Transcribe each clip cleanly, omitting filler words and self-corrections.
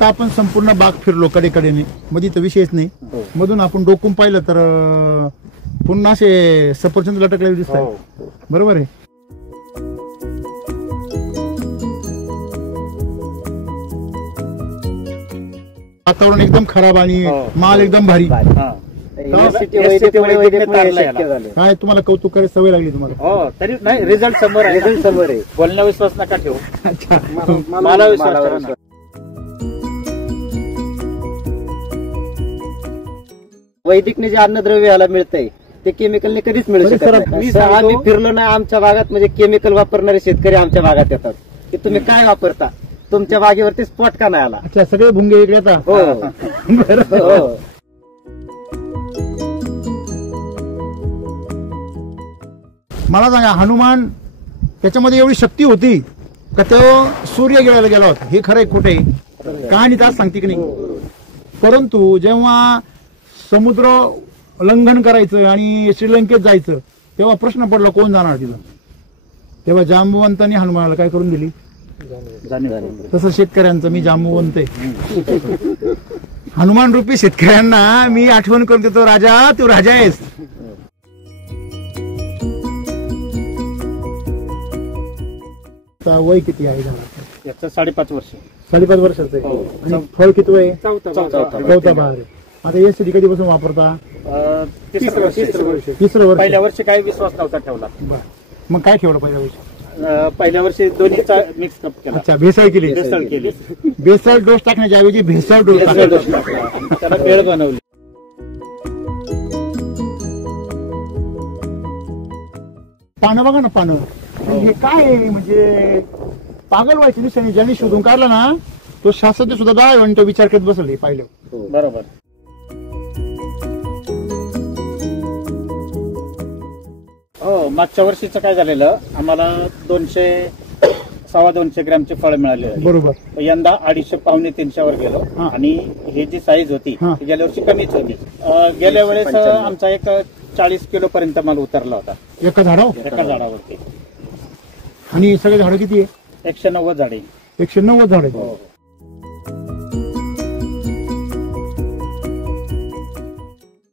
आता आपण संपूर्ण बाग फिरलो कडेकडेने, मध्ये तर विषयच नाही. मधून आपण डोकून पाहिलं तर पुन्हा असे सफरचंद लटकलेले दिसतात. बरोबर आहे. वातावरण एकदम खराब आणि माल एकदम भारी. काय तुम्हाला कौतुक करायची सवय लागली तुम्हाला? हो, तरी नाही, रिझल्ट समोर आहे. रिझल्ट समोर आहे. बोलण्या विश्वास नका ठेवू. मला विश्वास करा. वैदिकने जे अन्नद्रव्य याला मिळतंय ते केमिकलने कधीच मिळू शकत नाही. आम्ही फिरलो नाही आमच्या भागात, म्हणजे केमिकल वापरणारे शेतकरी आमच्या भागात येतात की तुम्ही काय वापरता, तुमच्या बागेवरती स्पॉट का नाही आला? अच्छा, सगळे भुंगे इकडे येतात. हो. मला सांगा, हनुमान त्याच्यामध्ये एवढी शक्ती होती का तो सूर्य गिळायला गेला होता. हे खरंय खोटे कहाणी तास सांगते की नाही? परंतु जेव्हा समुद्र लंघन करायचं आणि श्रीलंकेत जायचं तेव्हा प्रश्न पडला कोण जाणार तिथं. तेव्हा जांबुवंतांनी हनुमानाला काय करून दिली? तसं शेतकऱ्यांचं मी जांबुवंत आहे. हनुमान रूपी शेतकऱ्यांना मी आठवण करून देतो, राजा तू राजा आहेस. वय किती आहे याचं? 5.5 वर्ष. 5.5 वर्षाचं आहे. आणि फळ किती आहे? चौथा भाग आहे. आता एसीडी कधीपासून वापरता? तिसरं वर्ष. पहिल्या वर्षी काही विश्वास नव्हता ठेवला. मग काय ठेवलं पहिल्या वर्षी? पहिल्या वर्षी दोन्हीचा मिक्स केला. अच्छा, भेसळ केली. भेसळ डोस टाकण्याच्या ऐवजी भेसळ डोस टाकला. त्याला पेळ बनवली. पानं बघा ना, पानं. हे काय आहे? म्हणजे पागल व्हायची दिवसांनी ज्यांनी शोधून काढला ना तो शास्त्रज्ञ सुद्धा 10 मिनिटं विचार करत बसले पाहिलं. बरोबर. हो, मागच्या वर्षीचं काय झालेलं, आम्हाला 200-250 ग्रॅमचे फळ मिळाले. बरोबर. यंदा 250 पावणे 300 वर गेलो. आणि हे जी साईज होती ती गेल्या वर्षी कमीच होती. गेल्या वेळेस आमचा एक 40 किलो पर्यंत माल उतरला होता एका झाडावरती. आणि सगळे झाडं किती आहे? 190 झाडे. 190 झाडे.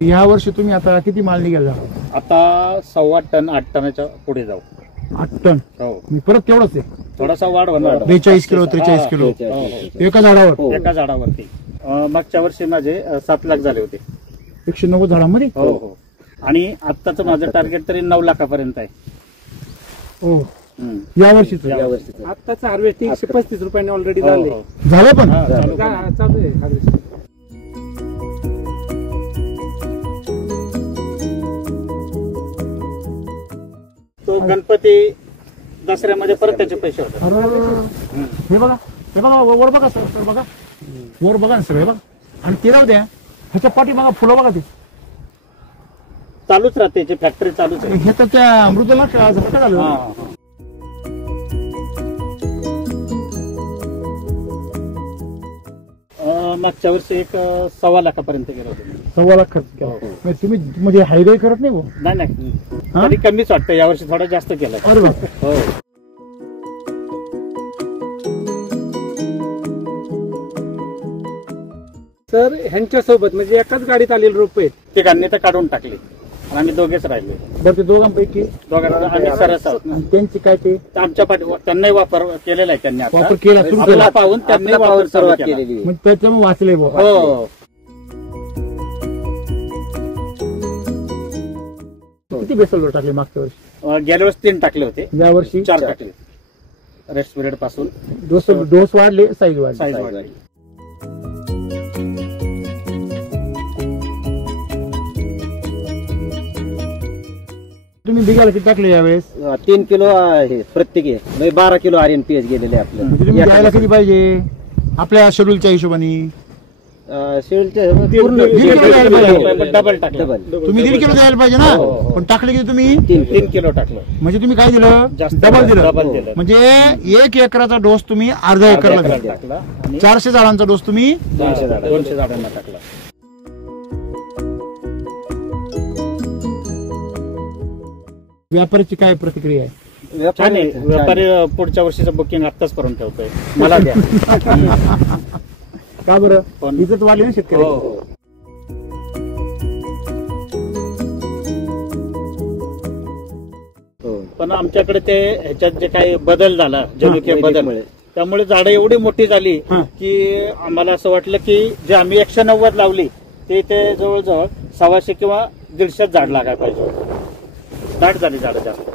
या वर्षी तुम्ही आता किती माल निघाला? आता 1.25 टन 8 टनाच्या पुढे जाऊ. 8 टन. हो. मी परत तेवढंच आहे. थोडासा वाढ होणार. 43 किलो 43 किलो एका झाडावर. एका झाडावरती. मागच्या वर्षी माझे 7 लाख झाले होते 190 झाडांमध्ये. हो हो. आणि आत्ताच माझं टार्गेट तरी 9 लाखापर्यंत आहे. हो. या वर्षीच आत्ताच हार्वेस्टिंग 135 रुपयाने ऑलरेडी झाले. झालं पण चालू आहे हार्वेस्टिंग. तो गणपती दसऱ्यामध्ये परत त्याचे पैसे होतात. हे बघा, हे बघा वर बघा सर, बघा वर बघा ना सगळे बघा. आणि ते राहू द्या, ह्याच्या पाठी बघा फुलं बघा, ते चालूच राहते, फॅक्टरी चालूच आहे. हे तर त्या मृदूला झटका झालं. मागच्या वर्षी एक 1.25 लाखापर्यंत गेलो होतो. 1.25 लाख खर्च केला. तुम्ही म्हणजे हायवे करत नाही? नाही, तरी कमीच वाटतं. यावर्षी थोडं जास्त केलं. हो. सर ह्यांच्या सोबत म्हणजे एकाच गाडीत आलेले रोप आहेत, ते गांनी तर काढून टाकले. आम्ही दोघेच राहिले. बरं, ते दोघांपैकी आम्ही सरस आहोत. त्यांची काय ते आमच्या पाठी त्यांनाही वापर केलेला आहे. त्यांनी वापर केला आपल्याला पाहून त्यांनी वापर सुरुवात केलेली. म्हणजे त्याच्यामुळे वाचले. हो. किती बेसल टाकले मागच्या वर्षी? गेल्या वर्षी 3 टाकले होते. या वर्षी 4 टाकले. रेस्ट पिरियड पासून डोस वाढले, साईज वाढली. तुम्ही बिघाला किती टाकले यावेळेस? 3 किलो आहे प्रत्येकी, म्हणजे 12 किलो RNPH गेलेले आपल्याला. तुम्ही द्यायला किती पाहिजे आपल्या शेड्यूलच्या हिशोबाने? डबल टाकलं. तुम्ही 1.5 किलो द्यायला पाहिजे ना. पण टाकले किती तुम्ही? 3 किलो टाकलं. म्हणजे तुम्ही काय दिलं? डबल दिलं. म्हणजे 1 एकराचा डोस तुम्ही अर्धा एकरला दिला. 400 झाडांचा डोस तुम्ही 200 झाडांना टाकला. व्यापाऱ्याची काय प्रतिक्रिया आहे? छान आहे. व्यापारी पुढच्या वर्षीचं बुकिंग आत्ताच करून ठेवतोय. मला द्या. का बरं? पण- इज्जत वाढली ना शेतकरी. हो. पण आमच्याकडे ते ह्याच्यात जे काही बदल झाला जनुकीय बदल, वैदिकमुळे. त्यामुळे झाडं एवढी मोठी झाली हा. की आम्हाला असं वाटलं की जे आम्ही 190 लावली ते जवळजवळ 125 किंवा 150 झाड लागायला पाहिजे. दाट झाली झाडं जास्त.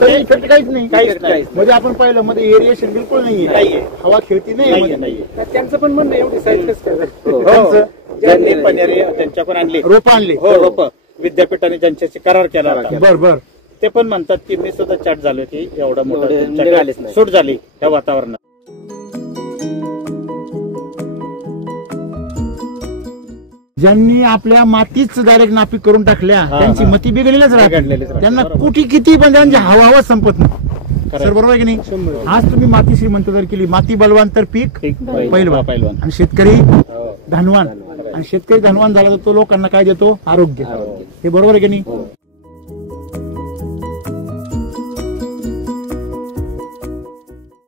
तरी इफेक्ट काहीच नाही. काहीच नाही. म्हणजे आपण पाहिलं मध्ये एरिएशन बिलकुल नाहीये. नाहीये. हवा खेळती नाही नाहीये, मध्ये. नाहीये. त्यांचं पण म्हणणं एवढी साईज कसं काय झाली? हो. त्यांचं ज्यांनी पनेरी त्यांच्या पण आणली रोप आणले. हो रोप विद्यापीठाने ज्यांच्याशी करार केला होता बर बर. ते पण म्हणतात की मी सुद्धा चाट झालो की एवढं एवढे मोठं निघालेच तुमच्याकडे नाही. सूट झाली ह्या वातावरणात. ज्यांनी आपल्या मातीच डायरेक्ट नापीक करून टाकल्या हा, त्यांची हा. मती बिघडलेलीच बिघडलेलीच राहते. राहते. त्यांना बरोबर. कुठे किती पण त्यांची हवा संपत नाही. खरं. सर बरोबर आहे की नाही? आज तुम्ही माती श्रीमंत जर केली, माती बलवान तर पीक ठीक. पहिलवान. पहिलवान. आणि शेतकरी हो. धनवान. आणि शेतकरी धनवान झाला तर तो लोकांना काय देतो? आरोग्य. आरोग्य. हे बरोबर आहे की नाही? हो.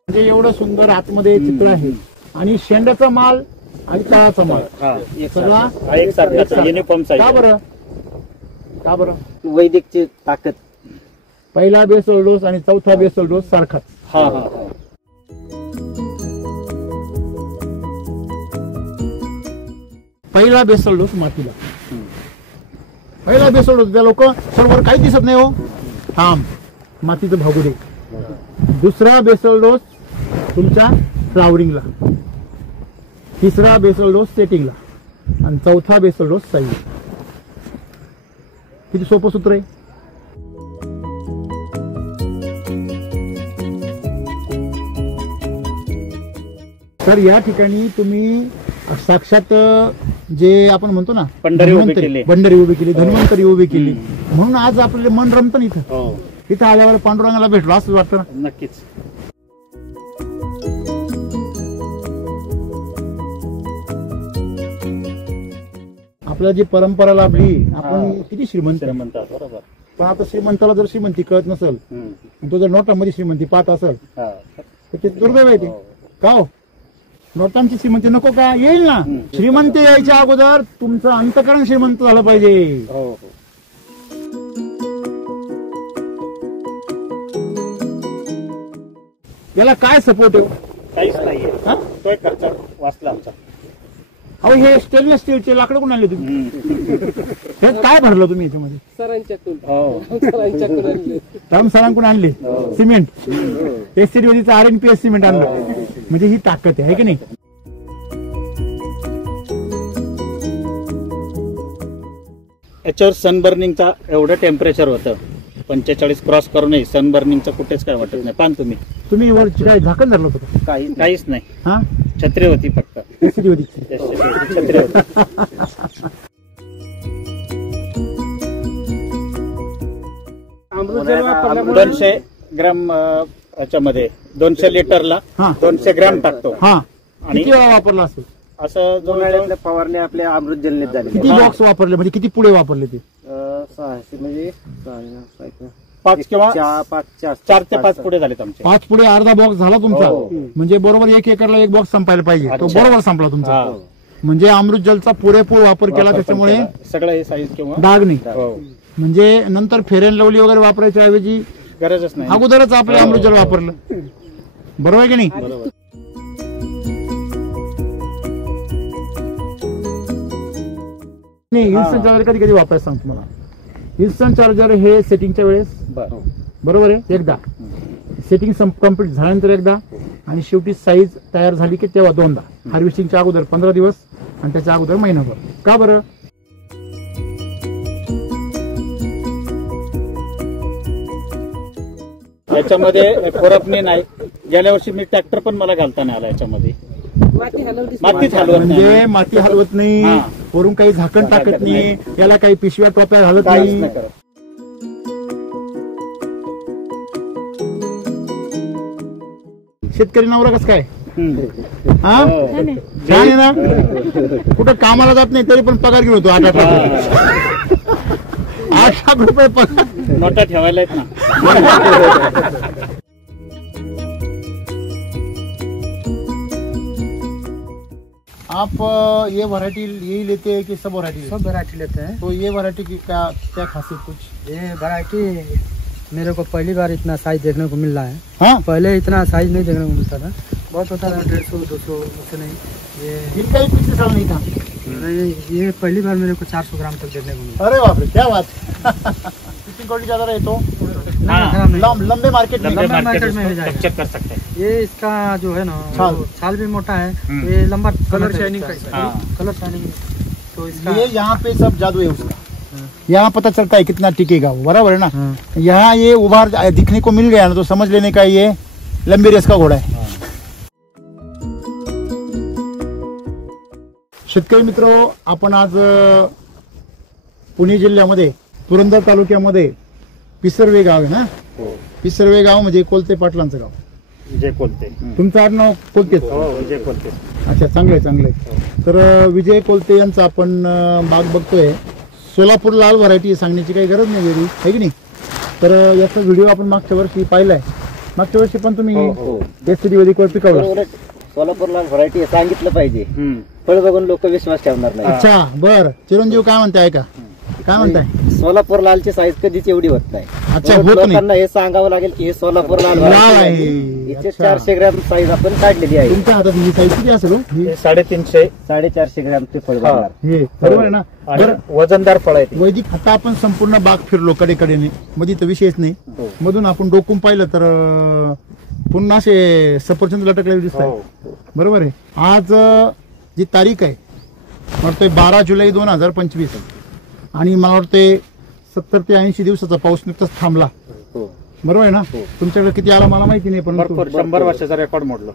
म्हणजे एवढं सुंदर आतमध्ये चित्र आहे आणि शेंड्याचा माल आणि तळाचा माल हा. सगळा हा एक सारखाच युनिफॉर्म का साईज. बरं? का बरं? वैदिकची ताकद. पहिला बेसल डोस आणि चौथा बेसल डोस सारखाच. हा हा हा. पहिला बेसल डोस मातीला. पहिला बेसल डोस त्या लोक सर्वर काही दिसत नाही हो, थांब मातीचं भागुडे. दुसरा बेसल डोस तुमच्या फ्लावरिंगला, तिसरा बेसल डोस सेटिंगला आणि चौथा बेसल डोस साईज. किती सोपं सूत्र आहे. तर या ठिकाणी तुम्ही साक्षात जे आपण म्हणतो ना पंढरी उभी धन्वंतरी, केली. बंडरी उभी केली, धन्वंतरी उभी केली, म्हणून आज आपल्याला मन रमतं ना इथं. हो इथं आल्यावर पांडुरंगाला भेटलो असं वाटतं ना. नक्कीच. आपल्याला जी परंपरा लाभली, आपण किती श्रीमंत आहे. श्रीमंत आहोत, बरोबर. पण आता श्रीमंताला जर श्रीमंती कळत नसेल, हम्म. तो जर नोटामध्ये श्रीमंती पाहत असेल हा. तर ते दुर्दैव आहे ते. का हो? नोटांची श्रीमंती नको का? येईल ना. श्रीमंती यायच्या अगोदर तुमचं अंतकरण श्रीमंत झालं पाहिजे. हो हो. याला काय सपोर्ट आहे? काहीच नाहीये. हा? तो एक खर्च वाचला आमचा. अहो हे स्टेनलेस स्टीलचे लाकडं कोण आणले तुम्ही? हम्म. हे काय भरलं तुम्ही याच्यामध्ये? सरांच्याकडून हो. सरांच्याकडून आणले. राम सरांकडून आणले सिमेंट. एससीडीचं RNPS सिमेंट आणलं. म्हणजे ही ताकद आहे की नाही? याच्यावर सनबर्निंगचा एवढं टेम्परेचर होतं 45 क्रॉस करूनही सनबर्निंगचं कुठेच काय वाटत नाही. पान तुम्ही तुम्ही वरची काय झाकण धरलं होतं का? काहीच नाही. हा? छत्री होती फक्त. एससीडी होती. छत्री होती. अमृत जल वापरल्यामुळे 200 ग्रॅम याच्यामध्ये 200 लिटरला हा. 200 ग्रॅम टाकतो. हा. आणि किती वेळा वापरला असेल? असं जवळजवळ उन्हाळ्यातल्या फवारणी आपल्या अमृत जलनेत झाली. किती बॉक्स वापरले, म्हणजे किती पुढे वापरले ते? 600 म्हणजे 5 किंवा 4 ते 5 पुढे झालेत आमचे. 5 पुढे अर्धा बॉक्स झाला तुमचा. हो. म्हणजे बरोबर 1 एकरला 1 बॉक्स संपायला पाहिजे. तो अच्छा. बरोबर संपला तुमचा. हा. म्हणजे अमृत जलचा पुरेपूर वापर केला, वापर पण त्याच्यामुळे केला. सगळं हे साईज किंवा डाग नाही. हो. म्हणजे नंतर फेअर अँड लवली वगैरे वापरायच्या ऐवजी गरजच नाही. अगोदरच आपलं अमृत जल वापरलं. बरोबर आहे की नाही? बरोबर. इन्स्टंट चार्जर कधी कधी वापरायचं सांगतो तुम्हाला. इन्स्टंट चार्जर हे सेटिंगच्या वेळेस बरं. बरोबर आहे एकदा, सेटिंग कम्प्लीट झाल्यानंतर एकदा, आणि शेवटी साईज तयार झाली की तेव्हा दोनदा. हार्वेस्टिंगच्या अगोदर 15 दिवस आणि त्याच्या अगोदर महिनाभर. का बरं? याच्यामध्ये खुरपणी नाही. गेल्या वर्षी मी ट्रॅक्टर पण मला घालता नाही आला याच्यामध्ये. माती हलवलीच मातीच हलवत नाही. म्हणजे माती हलवत नाही, हा. वरून काही झाकण टाकत नाही, याला काही पिशव्या टोप्या घालत काहीच नाही. नाही करत. शेतकरी नवरा कसं काय? हा? हो. छान आहे ना? कुठं कामाला जात नाही तरी पण पगार घेऊन होतो 8 लाख रुपये. 8 लाख रुपये पगार. नोटा ठेवायला आहेत ना. आप ये वैरायटी यही लेते हैं कि सब वैरायटी? सब वैरायटी लेते हैं। तो ये वैरायटी की क्या क्या खासियत कुछ? ये वैरायटी मेरे को पहली बार इतना साइज देखने को मिल रहा है। हाँ, पहले इतना साइज नहीं देखने को मिलता था, बहुत होता था 150 200 उससे नहीं। इनका ही पिछले साल नहीं था। ये पहली बार मेरे को 400 ग्राम तक देखने को मिला। अरे बाप रे, क्या बात। कितनी क्वालिटी ज्यादा रहे तो हाँ, खराब नहीं। लंबे मार्केट में लंबे लंबे मार्केट मार्केट में में भी जाएगा। कैप्चर कर सकते हैं। ये इसका जो है ना छाल। वो छाल भी मोटा है, हम्म। ये लंबा कलर शाइनिंग का हाँ। Colour shining. तो इसका ये यहाँ पे सब जादू है उसका। यहाँ पता चलता है कितना टिकेगा वो, बराबर है ना। हाँ। यहाँ ये उभार दिखने को मिल गया ना तो समझ लेने का ये लंबी रेस का घोडा है। शेतकरी मित्र, आपण आज पुणे जिल्ह्यामध्ये पुरंदर तालुक्यामध्ये पिसर्वे गाव आहे ना. पिसर्वे गाव म्हणजे कोलते पाटलांचं गाव. विजय कोलते. तुमचं आडनाव कोलतेच? हो, विजय कोलते. अच्छा, चांगले चांगले. तर विजय कोलते यांचा आपण बाग बघतोय. सोलापूर लाल व्हरायटी सांगण्याची काही गरज नाही वेगळी, आहे की नाही. तर याचा व्हिडिओ आपण मागच्या वर्षी पाहिलाय. मागच्या वर्षी पण तुम्ही हो. एसटी वैदिकवर पिकवलं. बरोबर आहे. सोलापूरला व्हरायटी सांगितलं पाहिजे, हम्म. फळ बघून लोक विश्वास ठेवणार नाही. अच्छा, बर. चिरंजीव काय म्हणताय ऐका, काय म्हणताय? सोलापूर लालची साईज कधीच एवढी होत नाही. अच्छा, म्हणून होत नाही. लोकांना हे सांगावं लागेल की हे सोलापूर लाल लाल variety आहे. आहे. याचे अच्छा. 400 ग्रॅम साईज आपण काढलेली आहे. तुमच्या हातात ही साईज किती असेल हो? ही? हे 350 450 ग्रॅम ते फळ हा. बघणार. हे बरोबर आहे ना. आणि बरं, वजनदार फळ आहे ते. वैदिक आता आपण संपूर्ण बाग फिरलो कडेकडेने, मध्ये तर विषयच नाही. हो. मधून आपण डोकून पाहिलं तर पुन्हा असे सफरचंद लटकलेले दिसत हो. आहे. बरोबर आहे. आज जी तारीख आहे मला वाटतं 12 जुलै 2025 आणि मला वाटते 70 ते 80 दिवसाचा पाऊस नुकताच थांबला. हो. बरोबर आहे ना. तुमच्याकडे किती आला मला माहिती नाही, परंतु भरपूर 100 वर्षाचा रेकॉर्ड मोडलं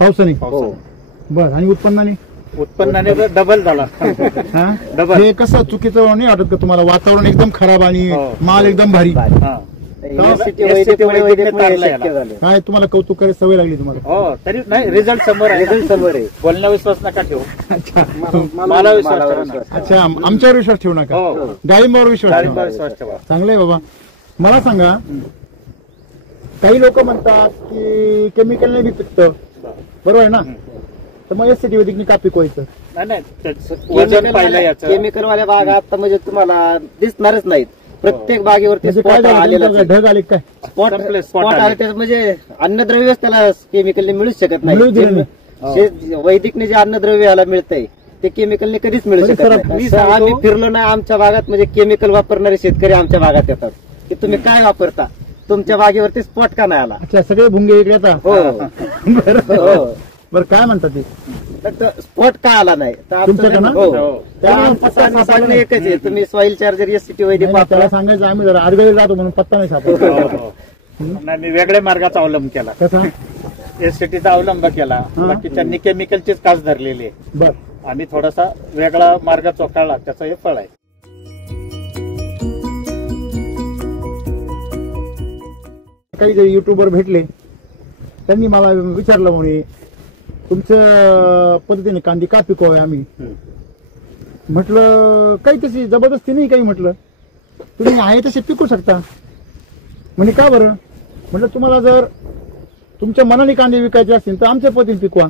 पावसाने. हो. बर, आणि उत्पन्नाने उत्पन्नाने डबल झाला. हा? डबल. हे कसं चुकीचं नाही वाटत का तुम्हाला? वातावरण एकदम खराब आणि हो. माल एकदम भारी. हा. SCT SCT वैदिकमुळे वैदिकमुळे शक्य शक्य झालं. काय तुम्हाला कौतुक करायची सवय लागली तुम्हाला? हो, तरी नाही, रिझल्ट समोर आहे. रिझल्ट समोर आहे. बोलण्या विश्वास नका ठेवू. अच्छा, मला विश्वास मला ठेवा ना. विश्वास. अच्छा, आमच्यावर विश्वास ठेवू नका, हो. डाळिंबावर विश्वास डाळिंबावर ठेवा. विश्वास ठेवा. चांगलं आहे बाबा. मला सांगा, काही लोक म्हणतात की केमिकलने बी पिकतं, बरोबर आहे ना. तर मग एसटी वैदिकने का पिकवायचं? नाही त्याचं वजन पाहिलं याचं. केमिकल वाल्या बागा आता म्हणजे तुम्हाला दिसणारच नाहीत. प्रत्येक बागेवरती म्हणजे काय स्पॉट झालं आलेला तुमच्याकडे? ढग आले काय? स्पॉट संपले, spot स्पॉट आले. आले त्यात म्हणजे अन्नद्रव्यच त्याला केमिकलने मिळूच शकत मिळू दिलं नाही. वैदिकने जे अन्नद्रव्य याला मिळतंय ते केमिकलने कधीच मिळू म्हणजे शकत सर, नाही. मी असं सांगतो- आम्ही फिरलो नाही आमच्या भागात, म्हणजे केमिकल वापरणारे शेतकरी आमच्या भागात येतात की तुम्ही काय वापरता, तुमच्या बागेवरती स्पॉट का नाही आला. अच्छा, सगळे भुंगे इकडे आता. हो हो. बरं, काय म्हणतात ते? स्पॉट का आला नाही तर आमचं तुमच्याकडे ना? हो. हो. त्यामुळे आमचं सांगणं एकच आहे, तुम्ही सॉइल चार्जर एससीटी वैदिक नाही, वापरा. त्याला सांगायचं आम्ही जरा आडगळी राहतो म्हणून पत्ता नाही सापडला. हो, हो. नाही, मी वेगळ्या मार्गाचा अवलंब केला. कसा? एसटीचा अवलंब केला. हा. बाकी त्यांनी केमिकलचीच कास धरलेली आहे. बर, आम्ही थोडासा वेगळा मार्ग चोखाळला, त्याचं हे फळ आहे. काही जरी युट्यूबर भेटले त्यांनी मला विचारलं म्हणे तुमच्या पद्धतीने कांदे का पिकवावे आम्ही. म्हटलं काही तशी जबरदस्ती नाही काही. म्हटलं तुम्ही आहे तसे पिकू शकता. म्हणे का बरं? म्हटलं तुम्हाला जर तुमच्या मनाने कांदे विकायचे असतील तर आमच्या पद्धतीने पिकवा,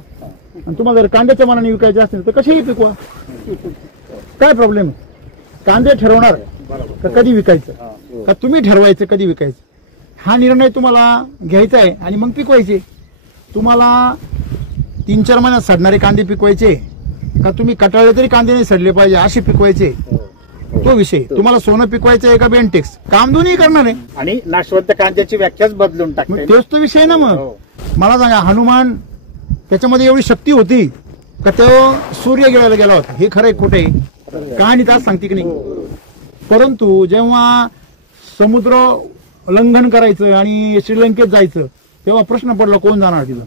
आणि तुम्हाला जर कांद्याच्या मनाने विकायचे असतील तर कसेही पिकवा. काय प्रॉब्लेम? कांदे ठरवणार का कधी विकायचं, का तुम्ही ठरवायचं कधी विकायचं? हा निर्णय तुम्हाला घ्यायचा आहे आणि मग पिकवायचे. तुम्हाला 3-4 महिन्यात सडणारे कांदे पिकवायचे का तुम्ही कटाळले तरी कांदे नाही सडले पाहिजे असे पिकवायचे, तो विषय. तुम्हाला सोनं पिकवायचं आहे का बेंटेक्स, काम दोन्ही करणार आहे. आणि नाशवंत कांद्याची व्याख्याच बदलून मग टाकते. तोच तो विषय ना. मग हो. मला सांगा, हनुमान त्याच्यामध्ये एवढी शक्ती होती का तो सूर्य गिळायला गेला होता. हे खरं आहे खोटे कहाणी तास सांगते की नाही. परंतु जेव्हा समुद्र लंघन करायचं आणि श्रीलंकेत जायचं तेव्हा प्रश्न पडला कोण जाणार तिथं.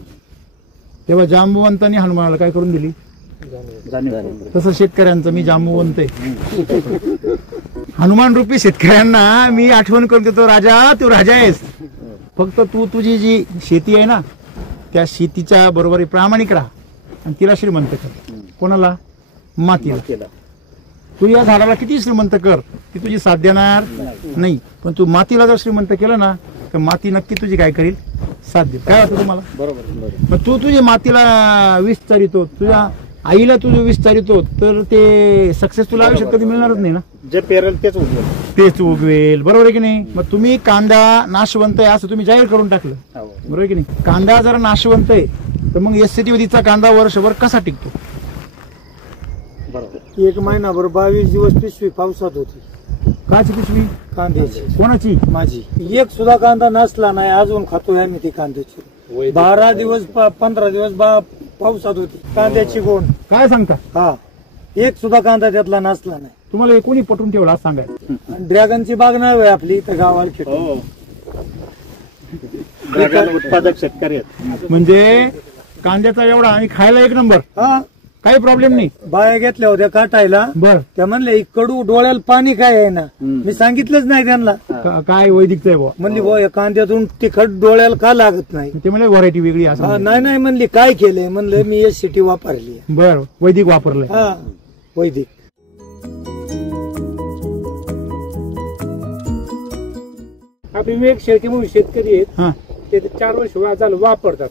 तेव्हा जांबुवंतांनी हनुमानाला काय करून दिली. जाणीव. तसं शेतकऱ्यांचं मी जांबुवंत आहे. हनुमान रूपी शेतकऱ्यांना मी आठवण करून देतो, राजा तू राजा आहेस. फक्त तू तुझी जी शेती आहे ना त्या शेतीच्या बरोबर प्रामाणिक राहा आणि तिला श्रीमंत कर. कोणाला? मातीला. केलं. तू या झाडाला किती श्रीमंत कर, ती तुझी साथ देणार नाही. पण तू मातीला जर श्रीमंत केलं ना तर माती नक्की तुझी काय करील, साथ देईल. काय वाटतं तुम्हाला? बरोबर. मग तू तुझी मातीला विष चरितो, तुझ्या आईला तू जो विस्तारितो तर ते सक्सेस तुला आयुष्यात कधी मिळणारच नाही ना. जे पेरेल तेच उगवेल. तेच उगवेल. बरोबर आहे की नाही. मग तुम्ही कांदा नाशवंत आहे असं तुम्ही जाहीर करून टाकलं. हो. बरोबर आहे की नाही. कांदा जर नाशवंत आहे तर मग एससीटी वैदिकचा कांदा वर्षभर कसा टिकतो. बरोबर. 1 महिनाभर 22 दिवस पिशवी पावसात होती काची पिशवी. कांद्याची. कोणाची. माझी. एक सुद्धा कांदा नसला नाही अजून खातोय आम्ही ती कांद्याची. 12 दिवस 15 दिवस पावसात होती कांद्याची गोण. काय सांगता. हा एक सुद्धा कांदा त्यातला नसला नाही. तुम्हाला कोणी पटवून ठेवला असं सांगाय. ड्रॅगनची बाग नाव आहे आपली इथं गावाला खेळ. हो. ड्रॅगन उत्पादक शेतकरी आहेत. म्हणजे कांद्याचा एवढा आणि खायला एक नंबर. हा काही प्रॉब्लेम नाही. बाया घेतल्या होत्या काटायला. बर. त्या म्हणले कडू डोळ्याला पाणी काय आहे ना. मी सांगितलंच नाही त्यांना. काय वैदिकचं आहे बुवा. म्हणली बुवा या कांद्यातून तिखट डोळ्याला का लागत नाही. ते म्हणजे व्हरायटी वेगळी असं. हा, नाही म्हणली काय केलंय म्हणलं मी एससीटी वापरली. बर. वैदिक वापरलंय. हा वैदिक. आपले विवेक शेळके म्हणून शेतकरी आहेत. हा. ते 4 वर्ष झालं वापरतात.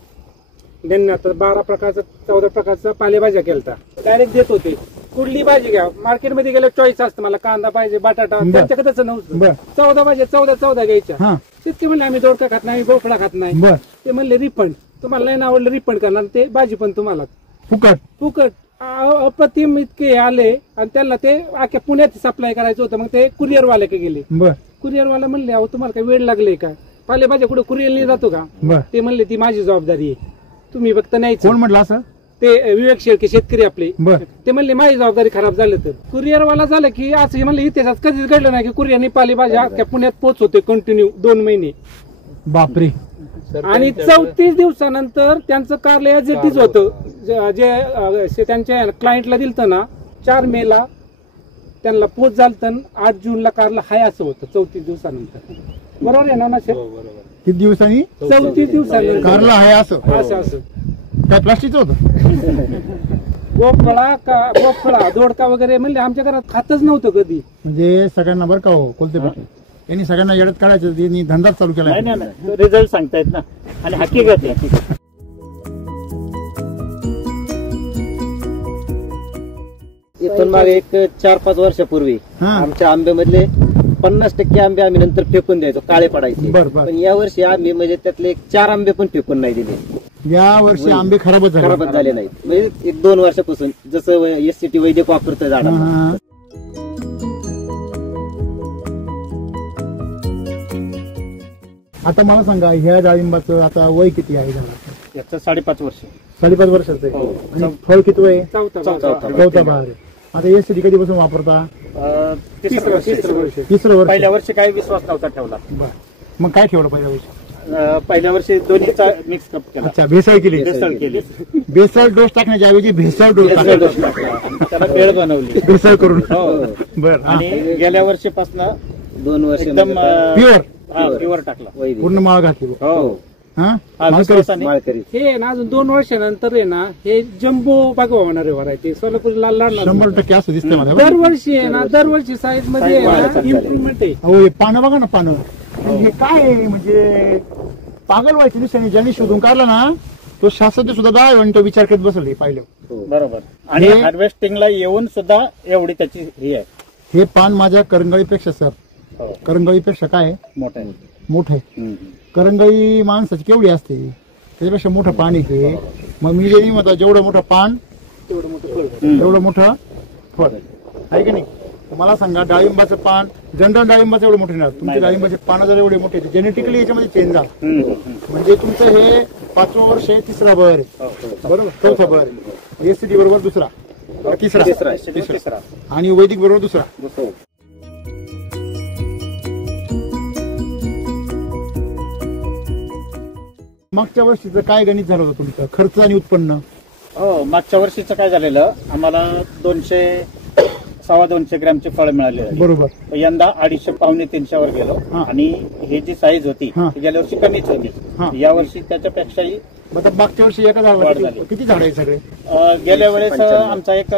त्यांनी आता 12 प्रकारचा 14 प्रकारचा पालेभाज्या केलता. डायरेक्ट देत होते. कुठली भाजी घ्या. मार्केटमध्ये गेलं चॉईस असतं. मला कांदा पाहिजे बटाटा. बरं. त्यांच्याकडे तसं नव्हतं. बर. 14 भाज्या 14 घ्यायच्या. हा. शेतकरी म्हणले आम्ही दोडका खात नाही भोपळा खात नाही. बर. ते म्हणले रिफंड. तुम्हाला नाही आवडलं रिफंड करणार. ते भाजी पण तुम्हाला फुकट. फुकट. अप्रतिम इतके आले आणि त्यांना ते अख्ख्या पुण्यात सप्लाय करायचं होतं. मग ते कुरिअरवाल्याकडे गेले. बर. कुरिअरवाला म्हणले अहो तुम्हाला काही वेळ लागले का. पालेभाज्या कुठे कुरिअरने जातो का. बर. ते म्हणले ती माझी जबाबदारी आहे. तुम्ही फक्त नाही. कोण म्हटलं असं. ते विवेक शेळके शेतकरी आपले. बर. ते म्हणले माझी जबाबदारी खराब झालं तर. कुरिअरवाला झालं की असं हे म्हणले इतिहासात कधीच घडलं नाही की कुरिअरने पालेभाज्या अख्ख्या पुण्यात पोहोचवते कंटिन्यू 2 महिने. बापरे. आणि 34 दिवसानंतर त्यांचं कार्य ॲज इट इज होतं. जे त्यांच्या क्लायंटला दिलतं ना 4 मेला त्यांना पोच झालं. 8 जूनला कारला हाय असं होतं 34 दिवसानंतर. बरोबर आहे ना शेत. किती दिवसांनी. 34 दिवसानंतर कारला आहे असं. असं काय प्लास्टिकचं होतं. भोपळा दोडका वगैरे म्हणले आमच्या घरात खातच नव्हतं कधी. म्हणजे सगळ्यांना बरं का हो कोलते पाटील यांनी सगळ्यांना येडत काढायचं. त्यांनी धंदाच चालू केला. नाही रिझल्ट सांगतायत ना. आणि हकीकत आहे. इथून मागे एक 4-5 वर्षापूर्वी हा. आमच्या आंब्यामधले 50% आंबे आम्ही नंतर फेकून द्यायचो. काळे पडायचे. बर, बर. पण या वर्षी आम्ही म्हणजे त्यातले 4 आंबे पण फेकून नाही दिले. या वर्षी आंबे खराबच झाले. खराबच झाले नाहीत. म्हणजे 1-2 वर्षापासून जसं एससीटी वैद्यक वापरतोय झाडांना. हा. आता मला सांगा ह्या डाळिंबाचं आता वय किती आहे झालं. याचं 5.5 वर्ष. 5.5 वर्षाचं आहे. हो. आणि फळ किती आहे. चौथा चौथा भाग आहे. आता एससीटी कधीपासून वापरता. तिसरं वर्ष. तिसरं वर्ष. पहिल्या वर्षी काही विश्वास नव्हता ठेवला. बर. मग काय ठेवलं पहिल्या वर्षी. पहिल्या वर्षी दोन्हीचा मिक्स कप केला. अच्छा भेसळ केली. भेसळ केली. भेसळ डोस टाकण्याच्या ऐवजी भेसळ डोस भेसळ डोस टाकला. त्याला बेळ बनवली. भेसळ करून. हो. बर. आणि गेल्या वर्षीपासून 2 वर्ष एकदम प्युअर प्युअर टाकला. वैदिक. पूर्ण माळ घातली. हो. हा. विश्वासाने. माळकरी. हे ना अजून 2 वर्षानंतर आहे ना हे जम्बो बागवा होणार आहे व्हरायटी. सोलापूरला लाडणार 100% असं दिसतंय मला. दरवर्षी आहे ना दरवर्षी साईज मध्ये Size वाढत इम्प्रुव्हमेंट आहे. अहो हे पानं बघा ना पानं. हे काय आहे म्हणजे पागल व्हायची दिसते. ज्यांनी शोधून काढला ना तो शास्त्रज्ञ सुद्धा 10 मिनिटं विचार करत बसले पाहिलं. बरोबर. आणि हे- हार्वेस्टिंगला येऊन सुद्धा एवढी त्याची ही आहे. हे पान माझ्या करंगळीपेक्षा सर हो. करंगळीपेक्षा काय आहे? मोठं आहे. मोठं आहे. हम्म. करंगळी माणसाची केवढी असते त्याच्यापेक्षा मोठं पान आहे हे. मग मी जे म्हणतो जेवढं मोठं पान तेवढं मोठं फळ आहे की नाही. मला सांगा डाळिंबाचं पान जनरल डाळिंबाचं एवढं मोठं नाही. तुमचे डाळिंबाचे पानं जर एवढे मोठे जेनेटिकली याच्यामध्ये चेंज झाला. म्हणजे तुमचं हे 5वं वर्ष आहे. 3रा बहर आहे. बरोबर. 4था बहर आहे. एससीटी बरोबर दुसरा तिसरा आणि वैदिक बरोबर दुसरा. मागच्या वर्षीचं काय गणित झालं होतं तुमचं खर्च आणि उत्पन्न. हो. मागच्या वर्षीचं काय झालेलं आम्हाला 200-250 ग्रॅमचे फळ मिळाले. बरोबर. यंदा 250-300 वर गेलो. हा. आणि हे जी साईज होती हा. ती गेल्या वर्षी कमीच हा. होती. या वर्षी त्याच्यापेक्षाही आता मागच्या वर्षी एका वाढ झाडाला झाली. किती झाड आहे सगळे. गेल्या वेळेस आमचा एक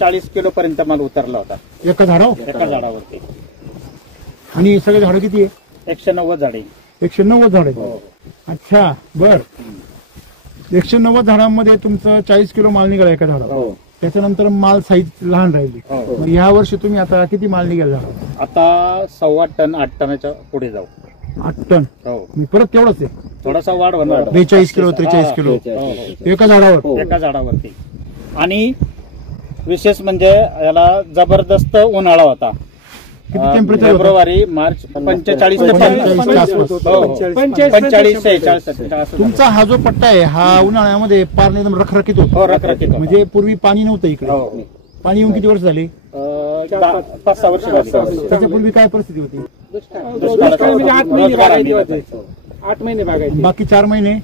40 किलो पर्यंत माल उतरला होता एका झाडावर. एका झाडावरती. आणि सगळे झाडं किती आहे. 190 झाडे. 190 झाड आहे. हो. अच्छा बर. 190 झाडांमध्ये तुमचं 40 किलो माल निघाला एका झाडावर. हो. त्याच्यानंतर माल साईज लहान राहिली. हो. मग ह्या वर्षी तुम्ही आता किती माल निघाला? आता 1.25 टन 8 टनाच्या पुढे जाऊ. 8 टन. हो मी परत तेवढंच आहे, थोडासा वाढ होणार. 42 किलो 43 किलो एका झाडावर. हो. एका झाडावरती. आणि विशेष म्हणजे याला जबरदस्त उन्हाळा होता. किती टेम्परेचर होतं? फेब्रुवारी मार्च 45 ते 45 च्या आसपास. 45 46. तुमचा हा जो पट्टा आहे हा उन्हाळ्यामध्ये पार एकदम रखरखीत होतो. हो रखरखीत होता. म्हणजे पूर्वी पाणी नव्हतं इकडे. हो. पाणी येऊन किती वर्ष झाले? 5-6 वर्ष झाली. त्याच्यापूर्वी काय परिस्थिती होती? दुष्काळ म्हणजे 8 महिने बागायती होते. 8 महिने बागायती. बाकी 4 महिने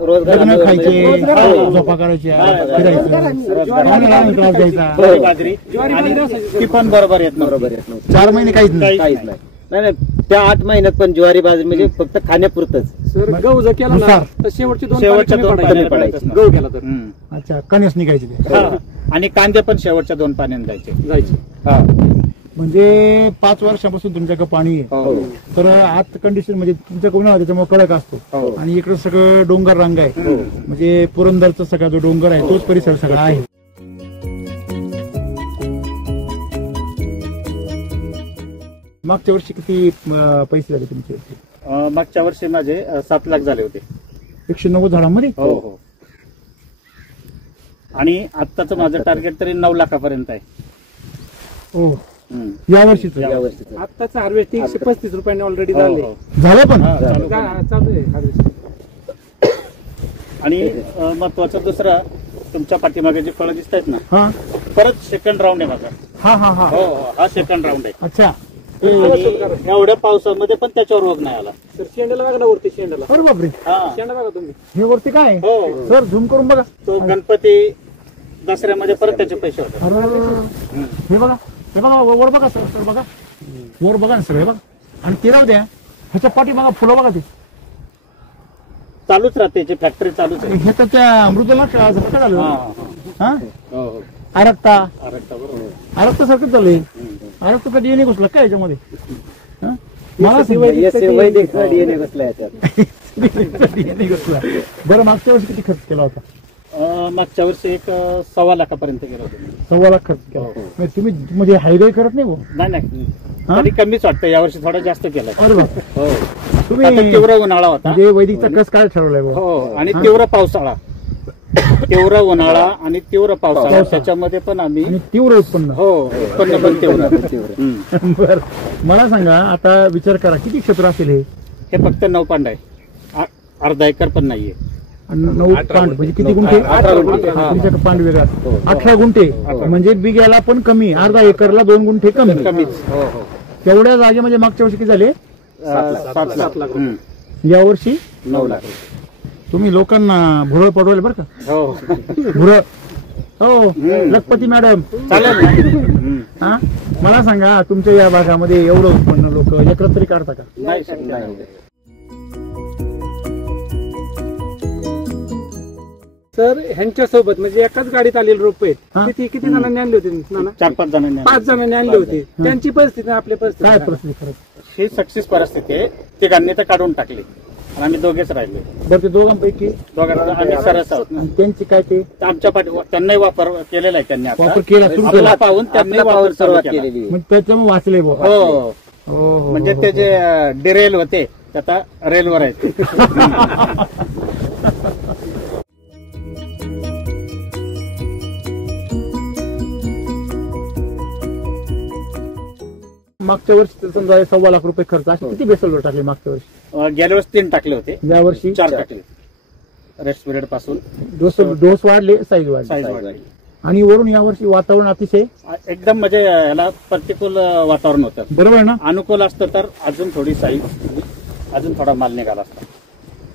रोजगार लग्न खायचे, रोजगार. झोपा करायच्या, फिरायचं, पाहुण्याला त्रास द्यायचा. ज्वारी बाजरी आणि ती पण बरोबर येत नव्हती. बरोबर येत नव्हतं. 4 महिने काहीच नाही. काहीच नाही. नाही त्या 8 महिन्यात पण ज्वारी बाजरी म्हणजे फक्त खाण्यापुरतच. सर गहू जर केला ना नुसार. तर शेवटचे दोन शेवटच्या पाणी 2 कमी पाण्याने पडायचे. पडायचं. गहू केला तर हम्म. अच्छा, कणस निघायचे ते. हा. आणि कांदे पण शेवटच्या 2 पाण्याने जायचे. जायचे. हा. म्हणजे 5 वर्षापासून तुमच्याकडे पाणी आहे. हो. तर आत कंडिशन म्हणजे तुमच्याकडे उन्हाळा त्याच्यामुळे कडक असतो. हो. आणि इकडे सगळं डोंगर रांग आहे. म्हणजे पुरंदरचा सगळा जो डोंगर आहे तोच परिसर सगळा आहे. मागच्या वर्षी किती पैसे झाले तुमचे? मागच्या वर्षी माझे 7 लाख झाले होते. 190 झाडांमध्ये. हो हो. आणि आत्ताच माझं टार्गेट तरी 9 लाखापर्यंत आहे. हो. हम्म. या वर्षीच या वर्षीचं. आत्ताच हार्वेस्टिंग 135 रुपयांनी ऑलरेडी हो, झाले. हो. झालं पण. हा, चालू. चालू आहे harvesting. आणि महत्वाचं दुसरं, तुमच्या पाठीमागे जी फळं दिसत आहेत ना, हा परत सेकंड राऊंड आहे माझा. हा हा हा. हो हो, हा सेकंड राऊंड आहे. अच्छा. आणि एवढ्या पावसामध्ये पण त्याच्यावर रोग नाही आला. सर शेंडाला बघा ना वरती शेंडाला. अरे बापरे, हा. शेंडा बघा तुम्ही. हे वरती काय आहे? हो. सर झूम करून बघा. तो गणपती दसऱ्यामध्ये परत त्याचे पैसे होते. अरे हे बघा, हे बघा वर बघा सर, सर बघा वर बघा ना सर, हे बघा. आणि ते राहू द्या, ह्याच्या पाठी बघा फुलं बघा ते. चालूच राहते, त्याची फॅक्टरी चालूच आहे. हे तर त्या मृदूला झटका झालं. हा, हा हो हो. आरक्ता आरक्ता बरोबर. आरक्ता सारखं चाललंय. आरक्ता कधी येणे घुसलं काय याच्यामध्ये? हा? मला सांगा. वैदिक DNA बसला याच्यात. DNA घुसला. बरं, मागच्या वर्षी किती खर्च केला होता? मागच्या वर्षी एक 1.25 लाखापर्यंत गेलो होतो. 1.25 लाख खर्च केला. म्हणजे तुम्ही म्हणजे हायवे करत नाही भाऊ? नाही नाही, हा? तरी कमीच वाटतं. यावर्षी थोडा जास्त केला. अरे बाप. हो. तुम्ही आता तीव्र उन्हाळा होता. म्हणजे वैदिकचा कस काय ठरवलाय भाऊ? हो. आणि तीव्र पावसाळा, तीव्र उन्हाळा आणि तीव्र पावसाळा, त्याच्यामध्ये पण आम्ही आणि तीव्र उत्पन्न. हो उत्पन्न पण तीव्र. हम्म. बर, मला सांगा आता विचार करा किती क्षेत्र असेल हे? हे फक्त 9 पांड आहे. अर्धा एकर पण नाहीये. 9 पांड म्हणजे किती गुंठे? 18 गुंठे. हा. तुमच्याकडे पांड वेगळा असतो. 18 गुंठे म्हणजे बिघ्याला पण कमी, अर्धा एकरला 2 गुंठे कमी. कमीच. हो हो. तेवढ्या जागेमध्ये मागच्या वर्षी किती झाले? 7 लाख. हम्म. या वर्षी 9 लाख. तुम्ही लोकांना भुरळ पडवले बरं का? हो भुरळ. हो लखपती मॅडम, चालेल ना. हम्म. हा मला सांगा तुमच्या या भागामध्ये एवढं उत्पन्न लोक एकत्र तरी काढता का? नाही शक्य नाही. सर ह्यांच्या सोबत म्हणजे एकाच गाडीत आलेले रोप आहेत. हा. किती जणांनी आणले होते नाना? 4-5 जणांनी. 5 जणांनी आणले होते. त्यांची परिस्थिती आणि आपली परिस्थिती काय काय? परिस्थिती खरंच? ही सक्सेस परिस्थिती आहे. तिघांनी तर काढून टाकली आणि आम्ही दोघेच राहिले. बरं, ते दोघांपैकी दोघांना आम्ही सरस आहोत ना. आणि त्यांची काय ते तर आमच्या पाठी त्यांनाही वापर केलेला आहे. त्यांनी वापर आता केला, सुरू आपला केला. पाहून त्यांनी आपला वापर पाऊल चालू सुरुवात केला. केलेली आहे. म्हणजे त्याच्यामुळे वाचले बुवा. हो. हो, म्हणजे ते जे डिरेल होते ते आता रेलवर आहेत. मागच्या वर्षी तर समजा 1.25 लाख रुपये खर्च, असे किती बेसलवर टाकले मागच्या वर्षी? गेल्या वेळेस 3 टाकले होते, या वर्षी 4 टाकले. रेस्ट पिरियड पासून डोस वाढले, साईज वाढली. साईज वाढली. आणि वरून या वर्षी वातावरण अतिशय एकदम म्हणजे याला प्रतिकूल वातावरण होतं. बरोबर आहे ना? अनुकूल असतं तर अजून थोडी साईज, अजून थोडा माल निघाला असता.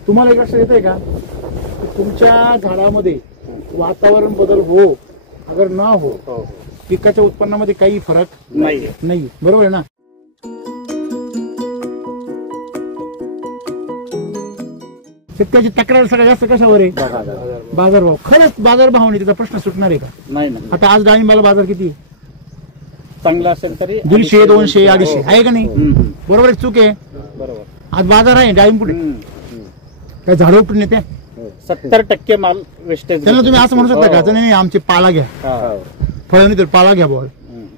तुम्हाला एक लक्षात येतंय का की तुमच्या झाडामध्ये वातावरण बदल हो अगर ना हो, हो पिकाच्या उत्पन्नामध्ये काही फरक नाहीये. नाही. बरोबर आहे ना? शेतकऱ्याची तक्रार सगळ्यात जास्त कशावर आहे? बाजारभाव. खरंच बाजारभावाने त्याचा प्रश्न सुटणार आहे का? नाही ना. आता आज डाळिंबाला बाजार किती आहे? चांगला असेल तरी 150, 200, 250 आहे का नाही? हम्म. बरोबर आहे, चूक आहे. बरोबर. आज बाजार आहे, डाळिंब कुठे? हम्म. काय झाडं उपटून येते? 70% माल वेस्टेज. त्यांना तुम्ही असं म्हणू शकता का नाही आमची पाला घ्या, फळ नाही तर पाला घ्या बॉल.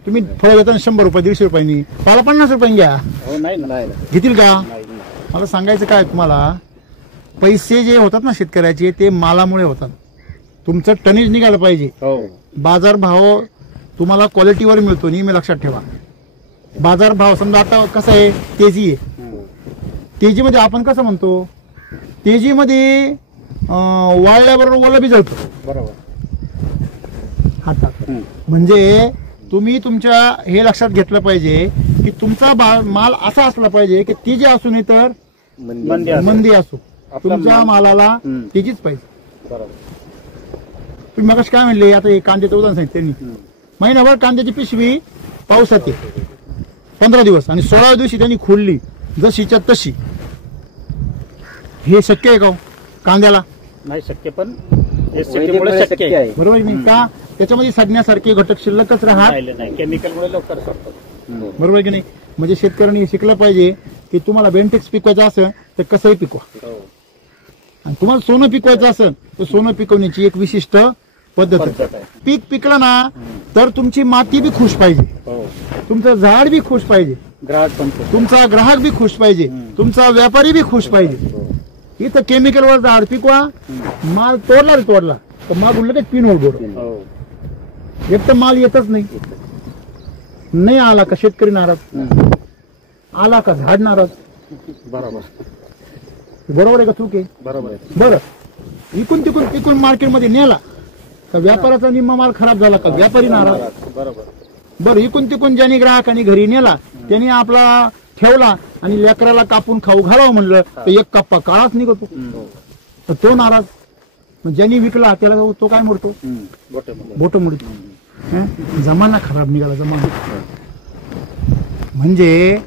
तुम्ही फळ घेताना 100 रुपये 150 रुपयांनी, पाला 50 रुपयांनी घ्या. हो नाही ना, घेतील का? नाही. मला सांगायचं काय तुम्हाला, पैसे जे होतात ना शेतकऱ्याचे ते मालामुळे होतात. तुमचं टनेज निघालं पाहिजे. हो बाजार भाव तुम्हाला क्वालिटीवर मिळतो, नेहमी लक्षात ठेवा. बाजार भाव समजा आता कसं आहे, तेजी आहे. तेजीमध्ये आपण कसं म्हणतो, तेजीमध्ये वाळल्याबरोबर ओलं बी जळतो. बरोबर. हातात म्हणजे तुम्ही तुमच्या हे लक्षात घेतलं पाहिजे की तुमचा माल असा असला पाहिजे की तेजी असू नाही तर मंदी असो, तुमच्या मालाला तेजीच पाहिजे. बरोबर. तुम्ही मगाशी काय म्हणले, आता हे कांद्याचं उदाहरण सांगितलं त्यांनी. महिनाभर कांद्याची पिशवी पावसात आहे, 15 दिवस, आणि 16व्या दिवशी त्यांनी खोलली जशीच्या तशी. हे शक्य आहे का कांद्याला? नाही शक्य, पण SCT-मुळे शक्य आहे. बरोबर नाही का? त्याच्यामध्ये सडण्यासारखे घटक शिल्लकच राहत राहिले नाही, केमिकलमुळे लवकर सरतात. बरोबर की नाही? म्हणजे शेतकऱ्यांनी हे शिकलं पाहिजे की तुम्हाला बेंटेक्स पिकवायचं असेल तर कसंही पिकवा, आणि तुम्हाला सोनं पिकवायचं असेल तर सोनं पिकवण्याची एक विशिष्ट पद्धत आहे. पीक पिकलं ना तर तुमची माती बी खुश पाहिजे, तुमचं झाड बी खुश पाहिजे, ग्राहक पण तुमचा ग्राहक बी खुश पाहिजे, तुमचा व्यापारी बी खुश पाहिजे. इथं केमिकलवर झाड पिकवा, माल तोडला रे तोडला तर मागून लगेच पिन होतो. एक तर माल येतच नाही आला का शेतकरी नाराज, आला का झाड नाराज. बरोबर आहे का चूक आहे? बरोबर. बरं इकून तिकून पिकून मार्केटमध्ये नेला का व्यापाराचा निम्मा माल खराब झाला का व्यापारी नाराज. बरोबर. बरं इकून तिकून ज्यांनी ग्राहकांनी घरी नेला त्यांनी आपला ठेवला आणि लेकराला कापून खाऊ घालावं म्हणलं तर एक कप्पा काळाच निघतो, तर तो नाराज. मग ज्यांनी विकला त्याला तो काय मोडतो, बोट मोडतो. जमाना खराब निघाला, जमाना. म्हणजे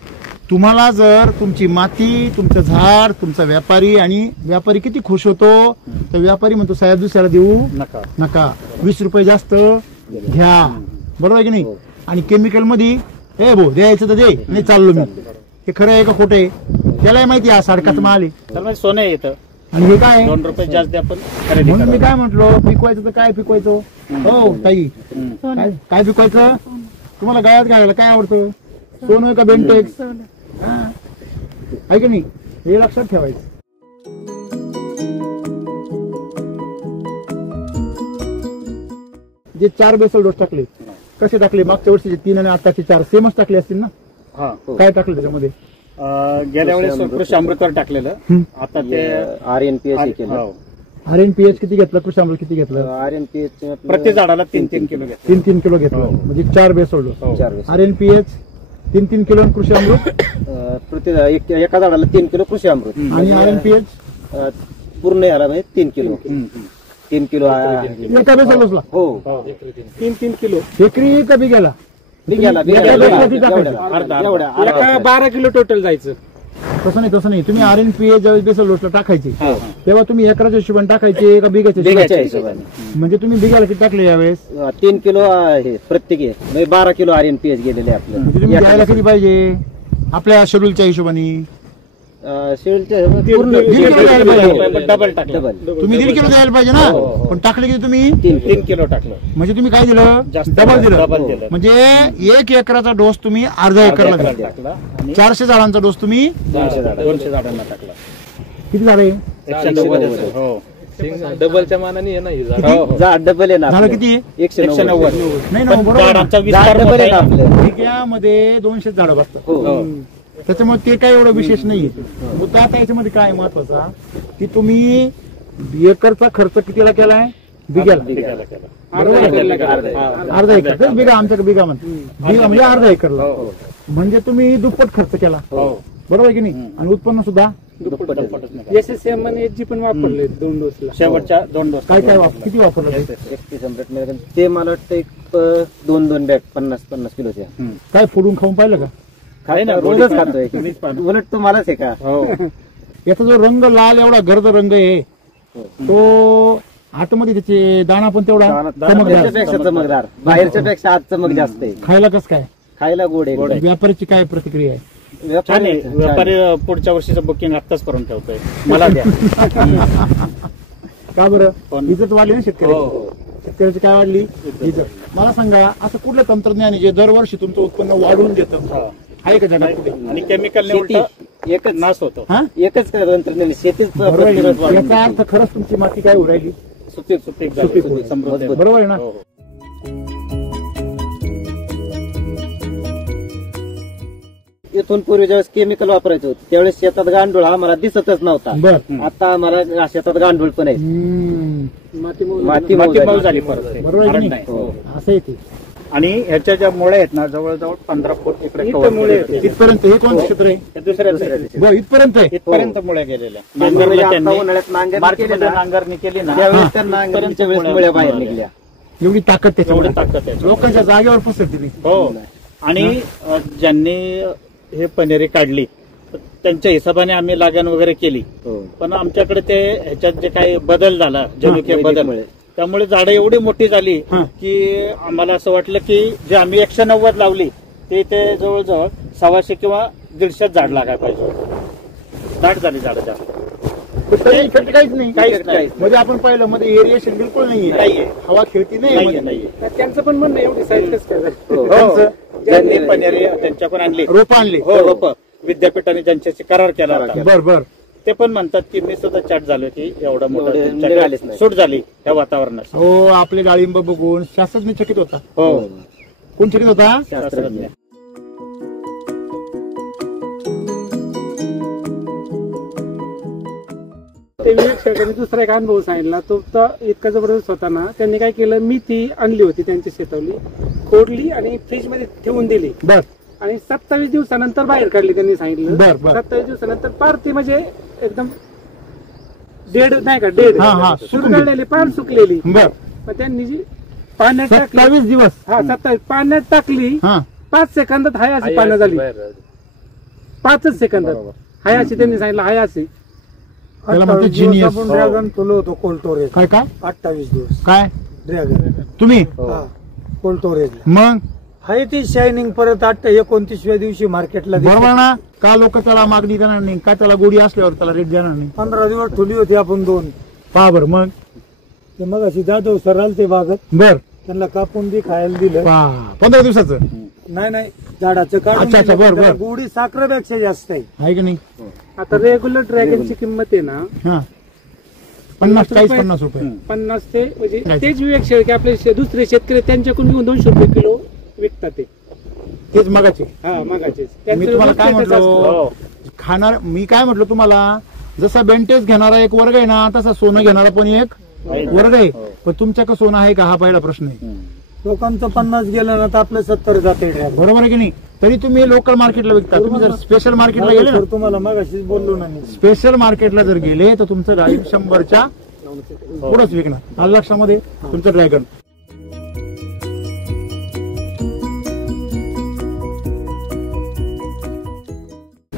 तुम्हाला जर तुमची माती, तुमचं झाड, तुमचा व्यापारी, आणि व्यापारी किती खुश होतो तर व्यापारी म्हणतो साहेब दुसऱ्याला देऊ नका, 20 रुपये जास्त घ्या. बरोबर आहे की नाही? आणि केमिकल मध्ये भाऊ द्यायचं तर दे, नाही चाललो मी. हे खरं आहे का खोटं आहे त्यालाही माहिती आहे, सारखाच माल आहे. सोनं येतं आणि हे काय 2 रुपये जास्त द्या पण खरेदी म्हणून मी करा. काय म्हंटलो, पिकवायचं तर काय पिकवायचं हो ताई, काय पिकवायचं? तुम्हाला गायात घालायला काय आवडतं, सोनं का बेंटेक्स? आहे की नाही? हे लक्षात ठेवायचं. जे 4 बेसल डोस टाकले कसे टाकले? मागच्या वर्षीचे 3 आणि आताचे 4 सेमच टाकले असतील ना? काय टाकलं त्याच्यामध्ये? गेल्या वेळेस कृषी अमृतवर टाकलेलं, आता ते RNPH केलं. RNPH किती घेतलं, कृषी अमृत किती घेतलं? RNPH प्रति झाडाला 3-3 किलो घेतलं. 3-3 किलो घेतलं, म्हणजे 4 basal dose. 4 basal. RNPH 3-3 kilo आणि कृषी अमृत प्रति एका झाडाला 3 किलो कृषी अमृत, आणि RNPH पूर्ण याला म्हणजे 3 किलो. 3 किलो एका बेसल डोसला हो 3-3 किलो एकरी का बिघाला? बिघ्याला एका 12 किलो टोटल जायचं. तसं नाही. तुम्ही RNPH ज्यावेळेस बेसल डोसला टाकायचे तेव्हा तुम्ही एकराच्या हिशोबाने टाकायचे का बिघ्याच्या बिघायचे? हिशोबाने. म्हणजे तुम्ही बिघाला किती टाकले यावेळेस? 3 किलो आहे प्रत्येकी, म्हणजे 12 किलो RNPH गेलेले म्हणजे तुम्ही आपलं. द्यायला किती पाहिजे आपल्या शेड्यूलच्या हिशोबाने? पूर्ण डबल टाकलं. तुम्ही 1.5 किलो द्यायला पाहिजे ना, पण टाकले किती तुम्ही? 3 किलो टाकलं. म्हणजे तुम्ही काय दिलं? जास्त डबल डबल दिलं. दिलं. म्हणजे 1 एकराचा डोस तुम्ही अर्धा एकरला दिला. टाकला आणि 400 झाडांचा डोस तुम्ही 200 झाडांना टाकला. किती झाले? 190. हो डबलच्या मानाने आहे ना, झाड डबल आहे ना झालं आपलं. किती? 190. नाही ना, बरोबर झाडांचा ना. विस्तार झाड डबल आहे ना मोठा आहे. आपलं. बिघ्यामध्ये 200 झाडं बसतात, हो त्याच्यामुळे ते काय एवढं विशेष नाहीये. मुद्दा आता याच्यामध्ये काय महत्वाचा की तुम्ही एकरचा खर्च कितीला केलाय? बिघ्याला. बिघायला केलं. अर्धा एकर. तेच बिघा आमच्याकडे बिघा म्हणतो. बिघा म्हणजे अर्धा एकरला. म्हणजे तुम्ही दुप्पट खर्च केला, बरोबर आहे की नाही? आणि उत्पन्न सुद्धा दुप्पटच नाही. SSM आणि HG पण वापरले 2 डोसला. शेवटच्या 2 डोस काय किती वापरलं? 31 अमृत मिळालं. ते मला वाटतं एक 2 बॅग 50 किलोच्या. काय फोडून खाऊन पाहिलं का? आहे ना, रोजच खातोय. उलट तुम्हालाच आहे का? हो याचा जो रंग लाल एवढा गर्द रंग आहे तो आतमध्ये त्याचे दाणा पण तेवढा चमकदार. त्याच्यापेक्षा चमकदार, बाहेरच्या पेक्षा आज चमक जास्त आहे. खायला कस काय? खायला गोड आहे. व्यापाऱ्याची काय प्रतिक्रिया आहे? छान आहे. व्यापारी पुढच्या वर्षीचं बुकिंग आत्ताच करून ठेवतोय, मला द्या. का बरं? पण- इज्जत वाढली ना हो शेतकऱ्याची. हो शेतकऱ्याची काय वाढली? इज्जत. मला सांगा, असं कुठलं तंत्रज्ञान आहे जे दरवर्षी तुमचं उत्पन्न वाढवून देतं? हा. आहे का जगात कुठे? आणि केमिकलने शेती उलट एकच नाश होतो. हा? एकच तंत्रज्ञान शेतीच बरोबर आहे प्रतिरोध ना? वाढवून याचा अर्थ खरंच तुमची माती काय उरायली? सुपीक सुपीक सुपीक झाली, होईल. समृद्ध होईल. बरोबर आहे ना? हो, हो. इथून पूर्वी ज्यावेळेस केमिकल वापरायचं होतं त्यावेळेस शेतात गांडूळ हा मला दिसतच नव्हता. बर. आता आम्हाला शेतात गांडूळ पण आहे. माती मऊ माती माती मऊ झाली. झाली परत ते. बरोबर आहे की कारण नाही? नाही. हो. असं आहे ते. आणि ह्याच्या ज्या मुळे आहेत ना जवळजवळ 15 फूट इकडे इथं cover मुळे केलेले आहेत. इथपर्यंत हे कोणतं क्षेत्र आहे? हे दुसऱ्या बरं, इथपर्यंत आहे. इथपर्यंत मुळे गेलेल्या म्हणजे नांगरला आता त्यांनी उन्हाळ्यात नांगरणी मार्केटमध्ये केली ना, नांगरणी केली ना त्यावेळेस त्या नांगरणीच्या वेळेस मुळ्या बाहेर निघल्या. एवढी ताकद एवढी त्याच्यामध्ये. ताकद आहे. लोकांच्या जागेवर पसरते ती. हो आणि ज्यांनी हे पनेरी काढली त्यांच्या हिशोबाने आम्ही लागण वगैरे केली, हो. पण आमच्याकडे ते ह्याच्यात जे काही बदल झाला जनुकीय बदल वैदिकमुळे. त्यामुळे झाडं एवढी मोठी झाली हा. की आम्हाला असं वाटलं की जे आम्ही 190 लावली ते इथे जवळजवळ 125 किंवा 150 झाड लागायला पाहिजे. दाट झाली झाडं जास्त. तरी इफेक्ट काहीच नाही. काहीच नाही. मध्ये आपण पाहिलं मध्ये एरिएशन बिलकुल नाहीये. नाहीये. हवा खेळती नाही नाहीये मध्ये. नाहीये. त्यांचं पण म्हणणं एवढी साईज कसं काय झाली? हो. हो. ज्यांनी पनेरी त्यांच्याकडून आणली रोप आणली. हो रोप विद्यापीठाने ज्यांच्याशी करार केला होता बर बर. ते पण म्हणतात की मी सुद्धा चाट झालो की एवढं मोठं एवढे तुमच्याकडे निघालेच नाही. सूट झाली या वातावरणात. हो, आपले डाळिंब बघून शास्त्रज्ञ चकित होता. हो कोण चकित होता? शास्त्रज्ञ. ते विवेक शेळकेने दुसरा एक अनुभव सांगितला तो तर इतका जबरदस्त होता ना. त्यांनी काय केलं, मेथी आणली होती त्यांची शेतावली, खोडली आणि फ्रीज मध्ये ठेवून दिली बर आणि 27 दिवसानंतर बाहेर काढली. त्यांनी सांगितलं बर, बर. 27 दिवसानंतर पार ती म्हणजे एकदम डेड नाही का, डेड हा, हा, सुकून गेली. सुकलेली, पार सुकलेली. बर. मग त्यांनी जी पाण्यात टाकली, 27 दिवस. हा 27 पाण्यात टाकली, हा 5 सेकंदात हाय अशी पानं झाली. 5च सेकंदात हाय अशी त्यांनी सांगितलं, हाय अशी. त्याला म्हणते genius. आपण ड्रॅगन तुलो होतो कोल्टोरेज काय काय 28 दिवस काय ड्रॅगन तुम्ही कोल्टोरेज मग आहे ती शायनिंग परत 29व्या दिवशी मार्केटला दिसते. बरोबर ना? का लोक त्याला मागणी देणार नाही? का त्याला गोडी असल्यावर त्याला रेट देणार नाही? 15 दिवस ठेवली होती आपण 2. पहा बर. मग ते मग अशी जाधव सर आले ते बागत, बर. त्यांना कापून बी खायला दिलं. पहा 15 दिवसाचं नाही झाडाचं काढून अच्छा, दिलं. बरं, त्याला बरं. गोडी साखरेपेक्षा जास्त आहे. आहे की नाही? आता रेग्युलर ड्रॅगनची किंमत आहे ना हा 50-40-50 रुपये. 50 ते म्हणजे तेच विवेक शेळके आपले दुसरे शेतकरी त्यांच्याकडून घेऊन 200 रुपये किलो विकतात ते. तेच मगाचे. हा मागाचे मी तुम्हाला काय म्हटलो? हो खाणार मी काय म्हटलं तुम्हाला, जसा बेंटेज घेणारा एक वर्ग आहे ना, तसा सोनं घेणारा पण एक वर्ग आहे. पण तुमच्याकडे सोनं आहे का हा पहिला प्रश्न आहे. लोकांचं 50 गेलं ना तर आपलं 70 जाते ड्रॅगन. बरोबर आहे की नाही? तरी तुम्ही लोकल मार्केटला विकता. तुम्ही जर स्पेशल मार्केटला गेले ना, सर तुम्हाला मगाशीच बोललो ना मी. स्पेशल मार्केटला जर गेले तर तुमचं डाळिंब 100च्या पुढंच विकणार. आलं लक्षामध्ये? तुमचं ड्रॅगन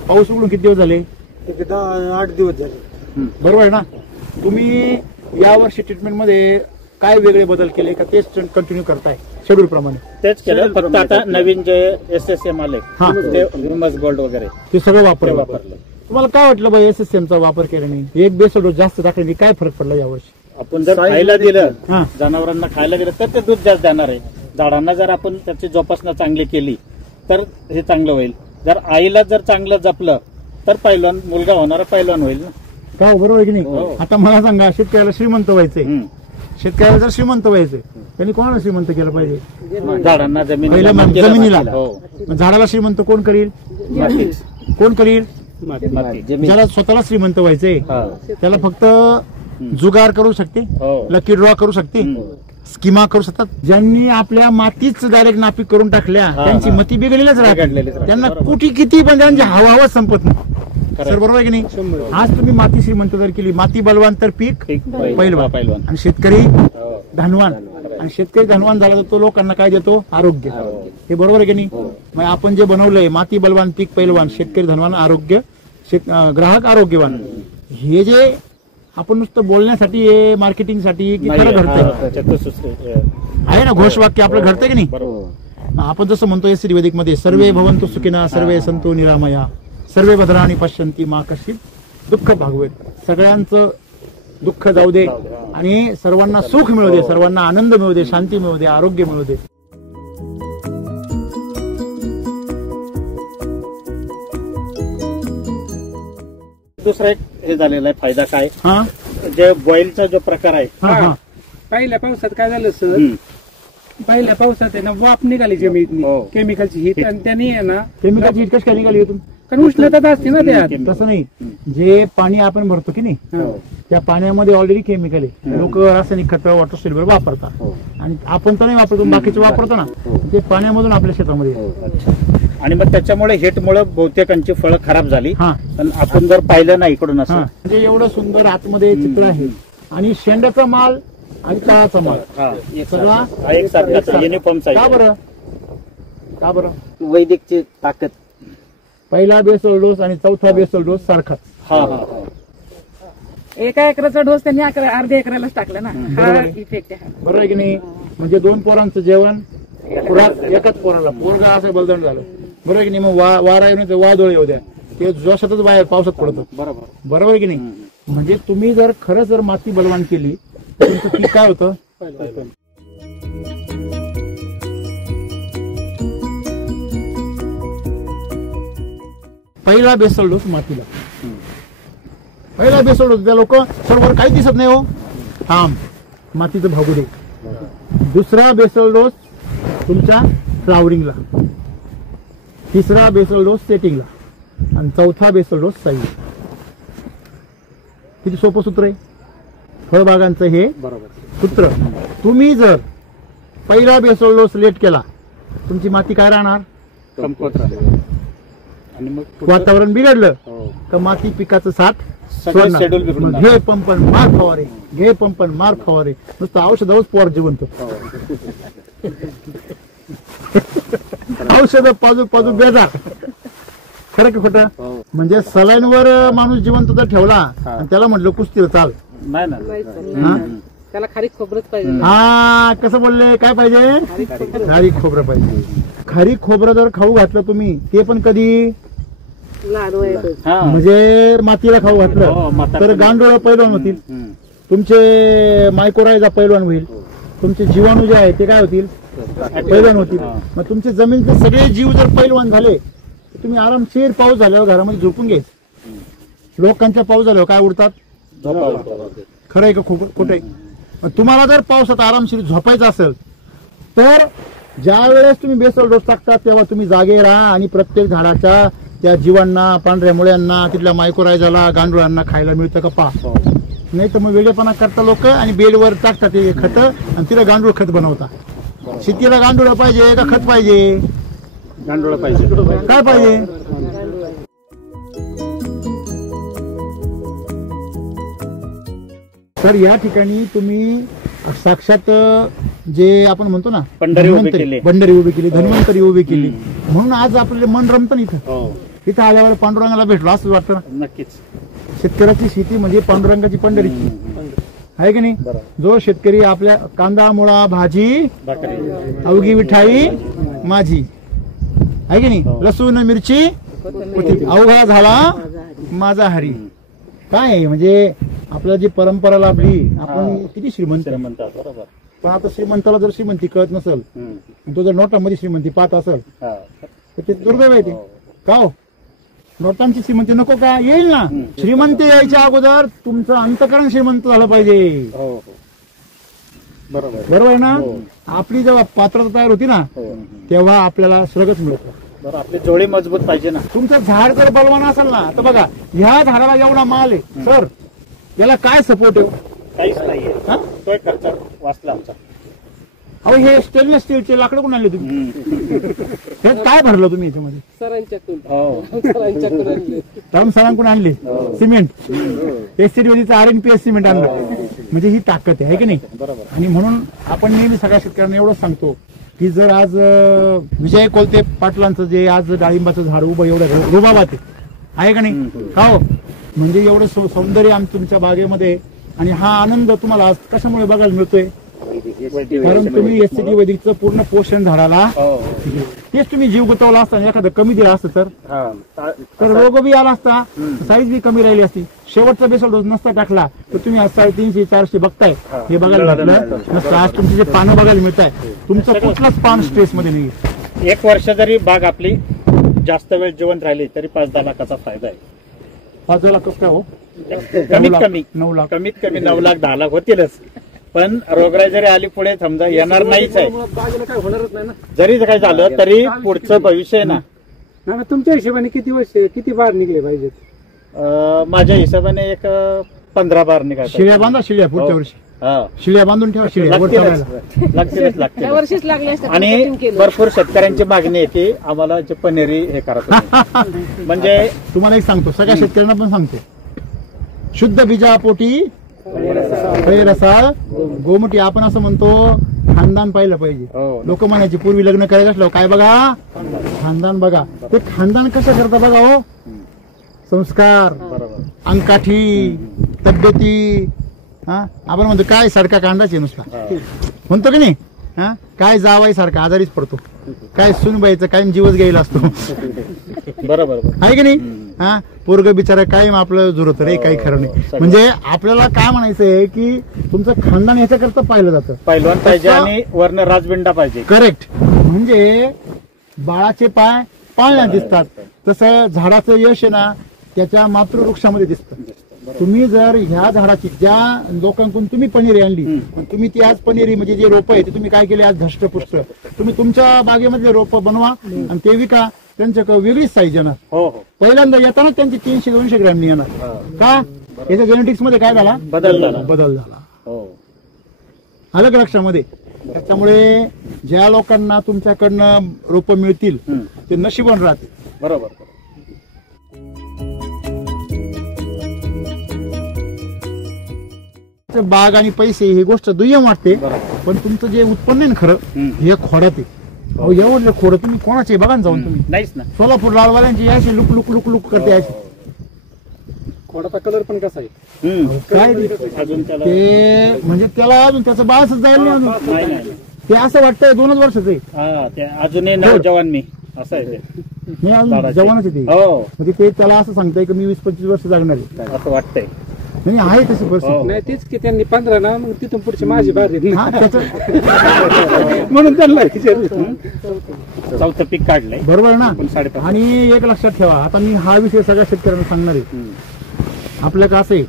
पाऊस उघडून किती दिवस झाले? एक 8 दिवस झाले. बरोबर आहे ना? तुम्ही यावर्षी ट्रीटमेंट मध्ये काय वेगळे बदल केले का तेच कंटिन्यू करताय शेड्यूल प्रमाणे? तेच केलं. फक्त आता नवीन जे SSM आले हा. ते ह्युमस गोल्ड वगैरे ते सगळं ते वापरलं. वापरलं. तुम्हाला काय वाटलं बाई SSM वापर केल्याने? एक बेसल डोस जास्त टाकल्याने काय फरक पडला यावर्षी? आपण जर खायला दिलं हा. जनावरांना खायला दिलं तर ते दूध जास्त देणार आहे. झाडांना जर आपण त्याची जोपासना चांगली केली तर हे चांगलं होईल. जर आईला जर चांगलं जपलं तर पैलवान मुलगा होणारा पैलवान होईल ना. का बरोबर आहे की नाही? हो. आता मला सांगा, शेतकऱ्याला श्रीमंत व्हायचंय. हम्म. शेतकऱ्याला जर श्रीमंत व्हायचंय त्यांनी कोणाला श्रीमंत केलं पाहिजे? झाडांना पहिलं जमिनीला जमिनीला. हो मग झाडाला श्रीमंत कोण करील? मातीच. कोण करील? माती. जमीन. ज्याला स्वतःला श्रीमंत व्हायचंय हा. त्याला फक्त जुगार करू शकते, हो. लकी ड्रॉ करू शकते, स्कीमा करू शकतात. ज्यांनी आपल्या मातीच डायरेक्ट नापीक करून टाकल्या हा, त्यांची हा. मती बिघडलेलीच बिघडलेलीच राहते. राहते. त्यांना बरोबर. कुठे किती पण त्यांची हवा संपत नाही. खरं. सर बरोबर आहे की नाही? आज तुम्ही माती श्रीमंत जर केली, माती बलवान तर पीक ठीक. पैलवान. पैलवान. आणि शेतकरी हो. धनवान. आणि शेतकरी धनवान झाला तर तो लोकांना काय देतो? आरोग्य. हे बरोबर आहे की नाही? मग आपण जे बनवलंय माती बलवान पीक पैलवान, शेतकरी धनवान, आरोग्य ग्राहक आरोग्यवान, हे जे आपण नुसतं बोलण्यासाठी मार्केटिंगसाठी की खरं घडतंय आहे ना घोषवाक्य आपलं घडतंय की नाही? बरोबर. आपण जसं म्हणतो एस वैदिक मध्ये सर्वे भवन्तु सुखिनः सर्वे सन्तु निरामया सर्वे भद्राणि पश्यन्ति मा कश्चित् दुःख भागवेत. सगळ्यांचं दुःख जाऊ दे आणि सर्वांना सुख मिळू दे, सर्वांना आनंद मिळू दे, शांती मिळू दे, आरोग्य मिळू दे. दुसरा एक हे झालेला आहे फायदा काय, हा जे बॉईलचा जो प्रकार आहे हा हा पहिल्या पावसात काय झालं सर, हम्म. पहिल्या पावसात आहे ना वाफ निघाली जमिनीतनी हो. केमिकलची हिट, आणि त्यांनी आहे ना केमिकलची हिट कशी काय निघाली होती? कारण उष्णता असते ना त्यात. तसं नाही, जे पाणी आपण भरतो की नाही हा. त्या पाण्यामध्ये ऑलरेडी केमिकल आहे. लोक रासायनिक खतं वॉटर सोल्युबल वापरतात आणि आपण तर नाही वापरतो, बाकीचे वापरतो ना, ते पाण्यामधून आपल्या शेतामध्ये येतं. आणि मग त्याच्यामुळे हिटमुळे बहुतेकांची फळं खराब झाली. हा पण आपण जर पाहिलं ना इकडून हा असं, म्हणजे एवढं सुंदर आतमध्ये चित्र आहे आणि शेंड्याचा माल आणि तळाचा माल हा, सगळा हा एक सारखाच युनिफॉर्म का साईज. बरं? का बरं? वैदिकची ताकद. पहिला बेसल डोस आणि चौथा बेसल डोस सारखाच. हा हा हा. एका एकराचा डोस त्यांनी अर्ध्या एकरालाच टाकला ना, बरोबर हा आहे. इफेक्ट आहे. बरोबर आहे की नाही? म्हणजे 2 पोरांचं जेवण खुराक एकाच पोराला, पोरगा असं बलदण झालं. बरोबर आहे की नाही? मग वारा येऊन वादळ येऊ द्या, ते जोशातच बाहेर पावसात पडतं. बरोबर. बरोबर आहे की नाही? म्हणजे तुम्ही जर खरंच जर माती बलवान केली तर तुमचं पीक काय होतं? पहिला बेसल डोस मातीला, पहिला बेसल डोस. त्या लोक सर्व काही दिसत नाही हो, थांब मातीचं भागुडे. दुसरा बेसल डोस तुमच्या फ्लावरिंगला, तिसरा बेसल डोस सेटिंगला आणि चौथा बेसल डोस साईज. किती सोपं सूत्र आहे फळबागांचं हे सूत्र. तुम्ही जर पहिला बेसल डोस लेट केला तुमची माती काय राहणार? कमकुवत राहते. आणि मग पुढचं- वातावरण बिघडलं हो. तर माती पिकाचं साठ सगळं सोडणार. शेड्यूल बिघडून मग घे पंपन मार फवारे, घे पंपन मार फवारे, नुसतं औषधावरच पोर जिवंत. औषध पाजू पाजू बेजार. खरं की खोटं? म्हणजे सलाईनवर माणूस जिवंत जर ठेवला आणि त्याला म्हटलं कुस्तीला चाल, नाही ना. हा? त्याला खारीक खोबरंच पाहिजे. हा कसं बोलले? काय पाहिजे? खारीक खोबरं पाहिजे. खारीक खोबरं जर खाऊ घातलं तुम्ही, ते पण कधी लहान वयातच. हा. म्हणजे मातीला खाऊ हो, घातलं म्हातारपणी. तर गांडोळं पैलवान होतील, हम्म. तुमचे मायकोरायझा पैलवान होईल, तुमचे जीवाणू जे आहे ते काय होतील? पैलवान होतील. हा. मग तुमचे जमिनीचे सगळे जीव जर पैलवान झाले तर तुम्ही आरामशीर पाऊस झाल्यावर घरामध्ये झोपून घ्यायचं. लोकांच्या पाऊस झाल्यावर काय उडतात? खरं आहे का खोटं आहे? मग तुम्हाला जर पावसात आरामशीर झोपायचं असेल तर ज्या वेळेस तुम्ही बेसल डोस टाकता तेव्हा तुम्ही जागे राहा आणि प्रत्येक झाडाच्या त्या जीवांना, पांढऱ्या मुळ्यांना, तिथल्या मायकोरायझाला, गांडुळांना खायला मिळतं का पहा. नाही तर मग वेगळेपणा करता लोक आणि बेडवर टाकतात ते खत आणि तिला गांडूळ खत बनवता. शेतीला गांडूळ पाहिजे का खत पाहिजे? गांडोळं पाहिजे. काय पाहिजे? तर या ठिकाणी तुम्ही साक्षात जे आपण म्हणतो ना पंढरी उभी केली. बंडरी उभी केली, धन्वंतरी उभी केली, म्हणून आज आपल्याला मन रमतं इथं. हो, इथं आल्यावर पांडुरंगाला भेटलो असं वाटतं ना. नक्कीच. शेतकऱ्याची शेती म्हणजे पांडुरंगाची पंढरीची आहे की नाही? जो शेतकरी आपल्या कांदा, मुळा, भाजी, भाकरी. अवघी विठाई माझी आहे की नाही? लसूण, मिरची, अवघा झाला माझा हरी. काय आहे म्हणजे आपल्याला जी परंपरा लाभली, आपण किती श्रीमंत. श्रीमंत, बरोबर. पण आता श्रीमंताला जर श्रीमंती कळत नसेल, हम्म. तो जर नोटामध्ये श्रीमंती पाहत असेल हा. तर ते दुर्दैव आहे. ते का हो? नोटांची श्रीमंती नको का? येईल ना. श्रीमंत यायच्या अगोदर तुमचं अंतकरण श्रीमंत झालं पाहिजे. हो, हो. बरोबर. बरोबर आहे ना? आपली जेव्हा पात्रता तयार होती ना हो. तेव्हा आपल्याला स्वर्गच मिळतो. बरं, आपली जोडी मजबूत पाहिजे ना. तुमचं झाड जर बलवान असेल ना तर बघा, ह्या झाडाला एवढा माल आहे सर, याला काय सपोर्ट आहे? काहीच नाहीये. हा? तो एक खर्च वाचला आमचा. अहो हे स्टेनलेस स्टीलचे लाकडं कोण आणले तुम्ही? त्यात काय भरलं तुम्ही याच्यामध्ये? सरांच्याकडून हो. सरांच्याकडून आणले. राम सरांकडून आणले सिमेंट, एससीडीचं RNPS सिमेंट आणलं. म्हणजे ही ताकद आहे की नाही? बरोबर. आणि म्हणून आपण नेहमी सगळ्या शेतकऱ्यांना एवढंच सांगतो की जर आज विजय कोलते पाटलांचं जे आज डाळिंबाचं झाड उभं एवढं रुबाबात आहे का नाही? का हो? म्हणजे एवढं सौंदर्य आमचं तुमच्या बागेमध्ये, आणि हा आनंद तुम्हाला आज कशामुळे बघायला मिळतोय? कारण तुम्ही एससीडी वैदिकचं पूर्ण पोषण झाडाला हो. तेच तुम्ही जीव गुंतवला असता आणि एखादं कमी दिला असतं तर रोग बी आला असता, साईज बी कमी राहिली असती. शेवटचा बेसल डोस नसता टाकला तर तुम्ही आज 350-400 बघताय, हे बघायला मिळतं नसतं. आज तुमचे जे पानं बघायला मिळत आहे, तुमचं कुठलंच पान स्ट्रेस मध्ये नाही. 1 वर्ष जरी बाग आपली जास्त वेळ जिवंत राहिली तरी 5-10 लाखाचा फायदा आहे. 5 लाख कसं काय हो? कमीत कमी 9 लाख. कमीत कमी 9 लाख 10 लाख होतीलच. पण रोगराई जरी आली पुढे समजा येणार नाहीच आहे, काय होणारच नाही ना. जरी काही झालं तरी पुढचं भविष्य आहे ना. ना तुमच्या हिशोबाने किती बार निघले पाहिजेत? माझ्या हिशोबाने एक 15 बार निघायचं. शिळ्या बांधा, शिळ्या पुढच्या हो. वर्षी हा. शिळ्या बांधून ठेवा, शिळ्या वर ठेवायला. लागतील या वर्षीच लागले असते आणि भरपूर शेतकऱ्यांची मागणी आहे की आम्हाला जे पनेरी हे करायचं म्हणजे तुम्हाला एक सांगतो, सगळ्या शेतकऱ्यांना पण सांगतो, शुद्ध बीजापोटी रसाळ गोमटी. आपण असं म्हणतो खानदान पाहिलं पाहिजे. हो. लोक म्हणायचे पूर्वी लग्न करायचं असलं काय बघा, खानदान बघा. ते खानदान कसं करता बघा हो, संस्कार, बरोबर, अंगकाठी, तब्येती. हा, आपण म्हणतो काय सारखा कांदाच नुसता म्हणतो की नाही. हा, काय जावाई सारखा आजारीच पडतो, काय सुनबाईचं काय जीवच घ्यायला असतो, बरोबर आहे की नाही. हा, पोरग बिचारा काय आपलं जुरत रे, काही खरं नाही. म्हणजे आपल्याला काय म्हणायचंय की तुमचं खानदान याच्याकरता पाहिलं जातं. पैलवान पाहिजे आणि वर्ण राजबिंडा पाहिजे. करेक्ट. म्हणजे बाळाचे पाय पाळण्यात दिसतात, तसं झाडाचं यश आहे ना त्याच्या मातृवृक्षामध्ये दिसतं. तुम्ही जर ह्या झाडाची ज्या लोकांकडून तुम्ही पनीरी आणली, तुम्ही ती आज पनीरी म्हणजे जे रोप आहे ते तुम्ही काय केले आज धष्टपुष्ट तुम्ही तुमच्या बागेमधले रोप बनवा आणि ते विका. त्यांच्या वेगळीच साईज येणार. हो हो, पहिल्यांदा येताना त्यांची 300-200 ग्रॅम येणार. का? याच्या जेनेटिक्स मध्ये काय झाला, बदल झाला. हो, आलं का लक्षामध्ये. त्याच्यामुळे ज्या लोकांना तुमच्याकडनं रोप मिळतील ते नशिबान राहतील. बरोबर. बाग आणि पैसे ही गोष्ट दुय्यम वाटते, पण तुमचं जे उत्पन्न आहे ना खरं, हे खोडात आहे. अहो, एवढलं खोडं तुम्ही कोणाचे बघा ना जाऊन तुम्ही. नाहीच ना. सोलापूर लालवाल्यांची याशी लुक लुक लुक लुक करते अशी. खोडाचा कलर पण कसा आहे? काय अजून त्याला ते म्हणजे त्याला अजून त्याचं बाळच जाईल नाही अजून. नाही. ते असं वाटतंय 2च वर्षाचं आहे. हा, ते अजूनही नवजवान मी असं आहे ते. मी अजून जवानच आहे ते. हो, म्हणजे ते त्याला असं सांगताय की मी 20-25 वर्ष जगणार आहे. असं वाटतंय. नाही आहे तशी परिस्थिती. नाही तेच की त्यांनी 15 ना, मग तिथून पुढची माझी बार आहेत ना. हा, त्याचं म्हणून त्यांना विचारलं. चौथं पीक काढलंय. बरोबर आहे ना. 5.5. आणि एक लक्षात ठेवा, आता मी हा विषय सगळ्या शेतकऱ्यांना सांगणार आहे. आपल्या का असे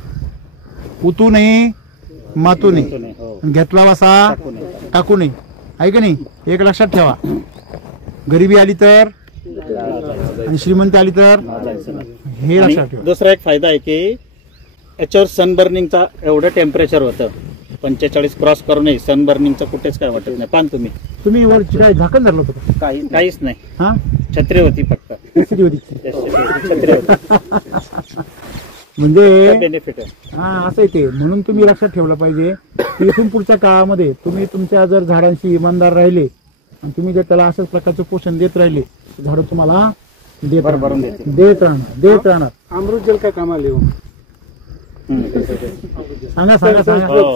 उतू नये मातू नये, हो. घेतला वासा टाकू नये, आहे का नाही. एक लक्षात ठेवा, गरिबी आली तर आणि श्रीमंत आली तर हे आणि लक्षात ठेवा. दुसरा एक फायदा आहे की याच्यावर सनबर्निंगचा एवढं टेम्परेचर होतं 45 क्रॉस करूनही सनबर्निंगचं कुठेच काय वाटत नाही. पान तुम्ही वर काय झाकण धरलं होतं का? काहीच नाही. हा, छत्री होती फक्त. किती होती छत्री होती. म्हणजे बेनिफिट आहे. हा, असं आहे ते. म्हणून तुम्ही लक्षात ठेवलं पाहिजे की इथून पुढच्या काळामध्ये तुम्ही तुमच्या जर झाडांशी इमानदार राहिले आणि तुम्ही जर त्याला अशाच प्रकारचं पोषण देत राहिले, झाड तुम्हाला देत राहणार. अमृत जल काय कामाला येऊ?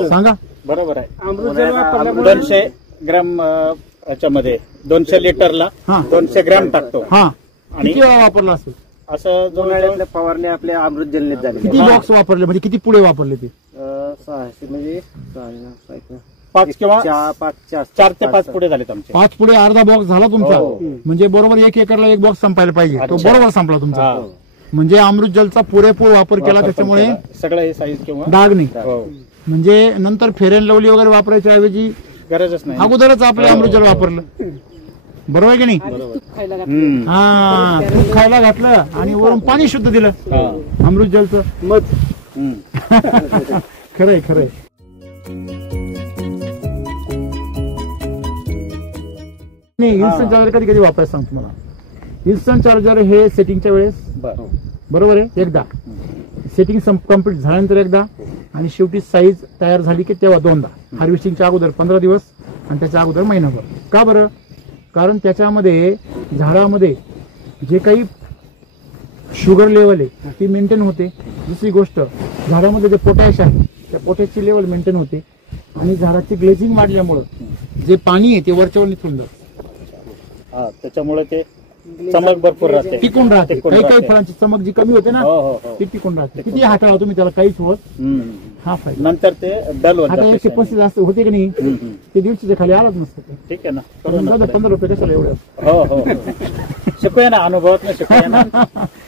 सांगा. बरोबर आहे. अमृत जल वापरल्यामुळे 200 ग्रॅम याच्यामध्ये 200 लिटरला हा. 200 ग्रॅम टाकतो. हा, आणि किती वेळा वापरला असेल? असं उन्हाळ्यातल्या फवारणी आपल्या अमृत जलनेत झाली. किती बॉक्स वापरले म्हणजे किती पुढे वापरले ते? 600 म्हणजे 5 किंवा 4 ते 5 पुढे झालेत आमचे. 5 पुढे अर्धा बॉक्स झाला तुमचा. हो. म्हणजे बरोबर 1 एकरला 1 बॉक्स संपायला पाहिजे. तो अच्छा. बरोबर संपला तुमचा. हा. म्हणजे अमृत जलचा पुरेपूर वापर केला, त्याच्यामुळे सगळं हे साईज किंवा डाग नाही. हो. म्हणजे नंतर फेअर अँड लवली वगैरे वापरायच्या ऐवजी गरजच नाही. अगोदरच आपलं अमृत जल वापरलं. बरोबर आहे की नाही. हा, तूप खायला घातलं आणि वरून पाणी शुद्ध दिलं अमृत जलचं. मध खरंय. नाही, इन्स्टंट चार्जर कधी वापरायचं सांगतो तुम्हाला. इन्स्टंट चार्जर हे सेटिंगच्या वेळेस बरोबर आहे एकदा, सेटिंग कम्प्लीट झाल्यानंतर एकदा, आणि शेवटी साईज तयार झाली की तेव्हा 2दा. हार्वेस्टिंगच्या अगोदर 15 दिवस आणि त्याच्या अगोदर महिनाभर. का बरं? कारण त्याच्यामध्ये झाडामध्ये जे काही शुगर लेवल आहे ती मेंटेन होते. दुसरी गोष्ट, झाडामध्ये जे पोटॅश आहे त्या पोटॅशची लेवल मेंटेन होते, आणि झाडाची ग्लेझिंग वाढल्यामुळं जे पाणी आहे ते वरच्यावर निथून जातं. हा त्याच्यामुळे ते चमक भरपूर राहते. टिकून राहते. टिकून काही काही राहते. फळांची चमक जी कमी होते ना हो हो हो ती टिकून राहते. किती हाताळा तुम्ही त्याला काहीच होत हम्म. हा फायदा. नंतर ते डल होत आता जाते. 135 जास्त होते की नाही हम्म. ते 150च्या खाली आलाच नसतं ते. ठीक आहे ना करू ना. 15 रुपये कशाला एवढं. हो हो हो. शिकूया ना अनुभवात ना शिकूया ना.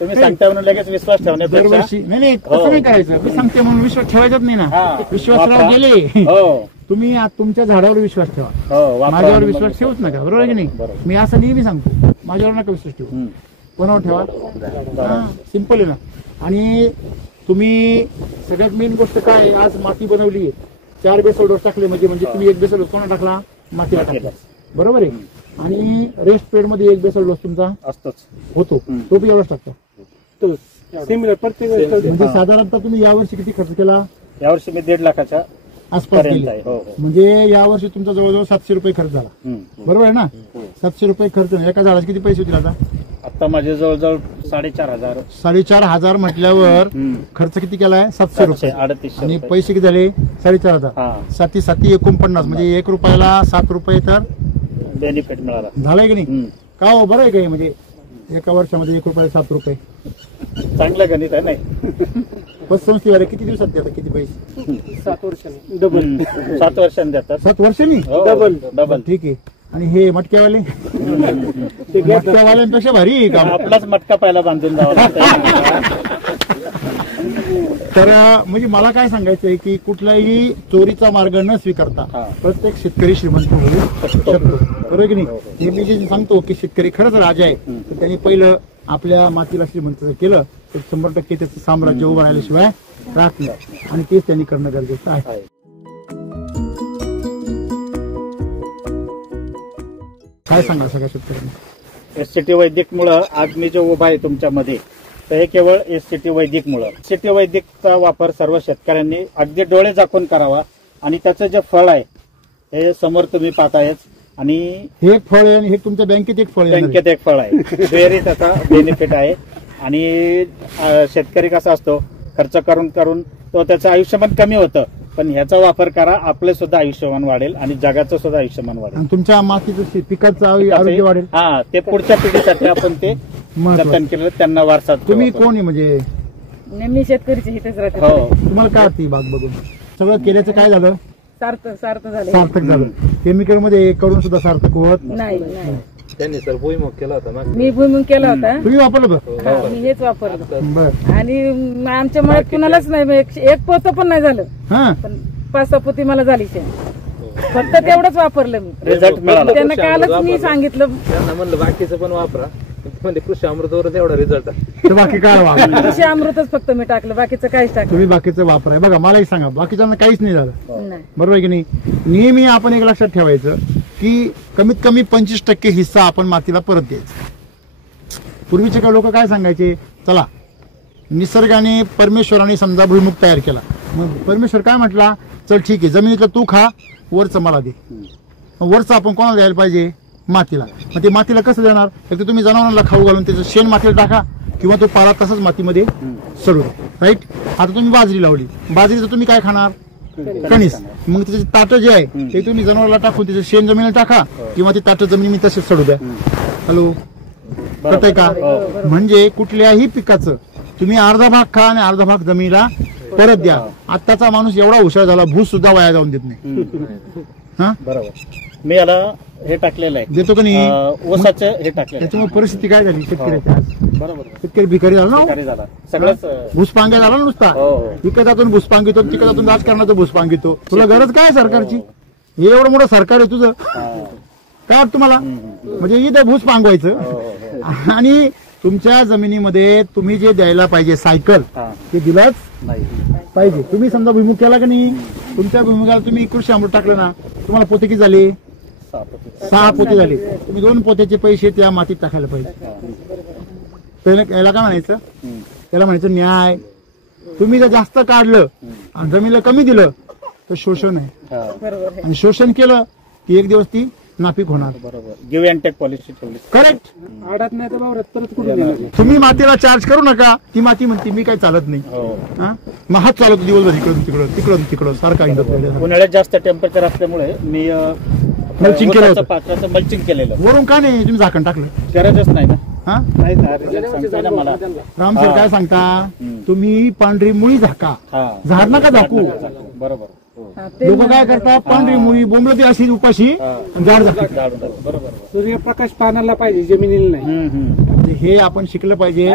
तुम्ही सांगता म्हणून लगेच विश्वास ठेवण्यापेक्षा दरवर्षी नाही नाही तसं नाही करायचं. मी सांगते म्हणून विश्वास ठेवायचाच नाही ना. हा. विश्वासराव वापरा. गेले हो तुम्ही तुमच्या झाडावर विश्वास ठेवा. हो वापरा. माझ्यावर विश्वास ठेवूच नका. बरोबर आहे की नाही. बरोबर. मी असं नेहमी सांगतो माझ्यावर नका विश्वास ठेवू. हम्म. कोणावर ठेवा. सिंपल आहे ना. आणि तुम्ही सगळ्यात मेन गोष्ट काय आहे, आज माती बनवली आहे 4 बेसल डोस टाकले म्हणजे तुम्ही 1 बेसल डोस कोणा टाकला मातीला टाकला. बरोबर आहे. आणि रेस्ट पिरियड मध्ये 1 बेसल डोस तुमचा असतोच. होतो तो बी एवढाच टाकतो. तो सिमिलर प्रत्येक म्हणजे साधारणतः तुम्ही यावर्षी किती खर्च केला यावर्षी मी 1.5 लाखाच्या आसपास पर्यंत केले. आहे. हो हो म्हणजे यावर्षी तुमचा जवळजवळ 700 रुपये खर्च झाला. हम्म. बरोबर आहे ना. 700 रुपये खर्च एका झाडाचे किती पैसे होतील आता आता माझे जवळजवळ 4,500 4,500 म्हटल्यावर हम्म. खर्च किती केलाय 700 रुपये 3800 आणि रुपये. पैसे किती झाले 4,500 हा 7 7 49 म्हणजे 1 रुपयाला 7 रुपये तर बेनिफिट मिळाला. झालंय की नाही. हम्म. का हो बरं आहे काही म्हणजे एका वर्षामध्ये 1 रुपयाला 7 रुपये चांगलं गणित आहे नाही. पतसंस्थेवाले किती दिवसात देतात किती पैसे 7 वर्षांनी डबल 7 वर्षांनी देतात. 7 वर्षांनी हो, डबल. डबल. ठीक आहे. आणि हे मटक्यावाले मटक्यावाल्यांपेक्षा भारी आहे काम. आपलाच मटका पहिला बांधून जावा लागतो. तर म्हणजे मला काय सांगायचं आहे की कुठलाही चोरीचा मार्ग न स्वीकारता हा. प्रत्येक शेतकरी श्रीमंत होऊ शकतो. बरोबर की नाही. हे मी जे सांगतो की शेतकरी खरंच राजा आहे तर त्यांनी पहिलं आपल्या मातीला श्रीमंत केलं तर 100% त्याचं साम्राज्य उभं राहिल्याशिवाय राहत नाही. आणि तेच त्यांनी करणं गरजेचं आहे. आहे. काय सांगा सगळ्या शेतकऱ्यांना. एससीटी वैदिक मुळे आज मी जे उभा आहे तुमच्यामध्ये तर हे केवळ एससीटी वैदिक मुळे. एससीटी वैदिकचा वापर सर्व शेतकऱ्यांनी अगदी डोळे झाकून करावा आणि त्याचं जे फळ आहे हे समोर तुम्ही पाहतायच. आणि हे एक फळ आहे आणि हे तुमच्या बँकेत एक फळ आहे. बँकेत एक फळ आहे. व्हेरी त्याचा बेनिफिट आहे. आणि शेतकरी कसा असतो खर्च करून करून तो त्याचं आयुष्यमान कमी होतं. पण ह्याचा वापर करा आपलं सुद्धा आयुष्यमान वाढेल आणि जगाचं सुद्धा आयुष्यमान वाढेल. आणि तुमच्या मातीचं पिकाचं आरोग्य वाढेल. हा ते पुढच्या पिढीसाठी आपण ते महत्वाचं. जतन केलं त्यांना वारसा. तुम्ही कोण आहे म्हणजे मी शेतकरीची हितच राहते. हो तुम्हाला काय वाटते बाग बघून सगळं केल्याचं काय झालं सार्थ झाले. सार्थक झालं. केमिकल मध्ये करून सुद्धा सार्थक होत नाही नाही त्यांनी सर भुईमुग केला होता ना. मी भुईमुग केला होता. तुम्ही वापरलं बरं. हा, मी हेच वापरलं बरं. आणि आमच्या मळ्यात कुणालाच नाही एक पोत पण नाही झालं. हा पण 5-6 पोती मला झाली शेण. फक्त तेवढंच वापरलं मी. रिझल्ट मिळाला. त्यांना कालच मी सांगितलं त्यांना म्हणलं बाकीचं पण वापरा. म्हणजे कृषी अमृतवर एवढा रिझल्ट आहे. तर बाकी काय वापर कृषी अमृतच फक्त मी टाकलं बाकीचं काहीच टाकलं तुम्ही बाकीचं वापराय. बघा मला एक सांगा बाकीच्यांना काहीच नाही झालं. नाही. बरोबर आहे की नाही. नेहमी आपण एक लक्षात ठेवायचं की कमीत कमी 25% हिस्सा आपण मातीला परत द्यायचा. पूर्वीचे काही लोक काय सांगायचे चला निसर्गाने परमेश्वराने समजा भुईमुग तयार केला मग परमेश्वर काय म्हटला चल ठीक आहे जमिनीतलं तू खा वरचं मला दे. वरचं आपण कोणाला द्यायला पाहिजे मातीला. मग ते मातीला कसं देणार एक तर तुम्ही जनावरांना खाऊ घालून त्याचं शेण मातीला टाका किंवा तो पाला तसाच मातीमध्ये सडू राईट. आता तुम्ही बाजरी लावली बाजरीचं तुम्ही काय खाणार कणीस. मग त्याचे ताटं जे आहे ते तुम्ही जनावराला टाकून त्याचं शेण जमिनीला टाका किंवा ते ताटं जमिनी तसेच सडू द्या. हॅलो कळतंय का. म्हणजे कुठल्याही पिकाचं तुम्ही अर्धा भाग खा आणि अर्धा भाग जमिनीला परत द्या. आत्ताचा माणूस एवढा हुशार झाला भूस सुद्धा वाया जाऊन देत नाही. हा बरोबर. मी याला हे टाकलेलं आहे देतो का नाही. ऊसाचं हे टाकलेलं त्याच्यामुळे परिस्थिती काय झाली शेतकऱ्याची आज आहे. बरोबर शेतकरी भिकारी झाला ना. भिकारी झाला सगळंच. भूसपांग्या झाला ना नुसता. हो, हो. विकतातून भूसपांग येतो तिकटातून राजकारणाचं भूसपांग येतो. तुला गरज काय आहे सरकारची. हे एवढं मोठं सरकार आहे तुझं काय वाटतं तुम्हाला. म्हणजे इथं भूस पांगवायचं आणि तुमच्या जमिनीमध्ये तुम्ही जे द्यायला पाहिजे सायकल ते दिलाच नाही. पाहिजे. तुम्ही समजा भुईमुग केला की नाही तुमच्या भुईमुगाला तुम्ही कृषी अमृत टाकलं ना तुम्हाला पोते किती झाले 6 पोते झाले. तुम्ही 2 पोत्याचे पैसे त्या मातीत टाकायला पाहिजे. पहिलं याला काय म्हणायचं त्याला म्हणायचं न्याय. तुम्ही जर जास्त काढलं आणि जमिनीला कमी दिलं तर शोषण आहे. आणि शोषण केलं की एक दिवस ती नापीक होणार. बरोबर. गिव्ह अँड टेक पॉलिसी ठेवली. करेक्ट. आडात नाही तर वावरात परत कुठून येणार. तुम्ही मातीला चार्ज करू नका. ती माती म्हणते मी काही चालत नाही. हा? मग हात चालवतो दिवसभर इकडून तिकडं तिकडून तिकडं सारखा. उन्हाळ्यात जास्त टेम्परेचर असल्यामुळे मी मल्चिंग केलं होतं. पात्राचं मल्चिंग केलेलं. वरून का नाही तुम्ही झाकण टाकलं? गरजच नाही ना. हा नाही ना, result सांगतोय ना मला. राम सर काय सांगता, तुम्ही पांढरी मुळी झाका, हा. झाड नका झाकू. बरोबर. लोक काय करतात, पांढरी मुळी बोंबलती अशी उपाशी झाड झाकतात. बरोबर. सूर्यप्रकाश पानाला पाहिजे, जमिनीला नाही. हे आपण शिकलं पाहिजे.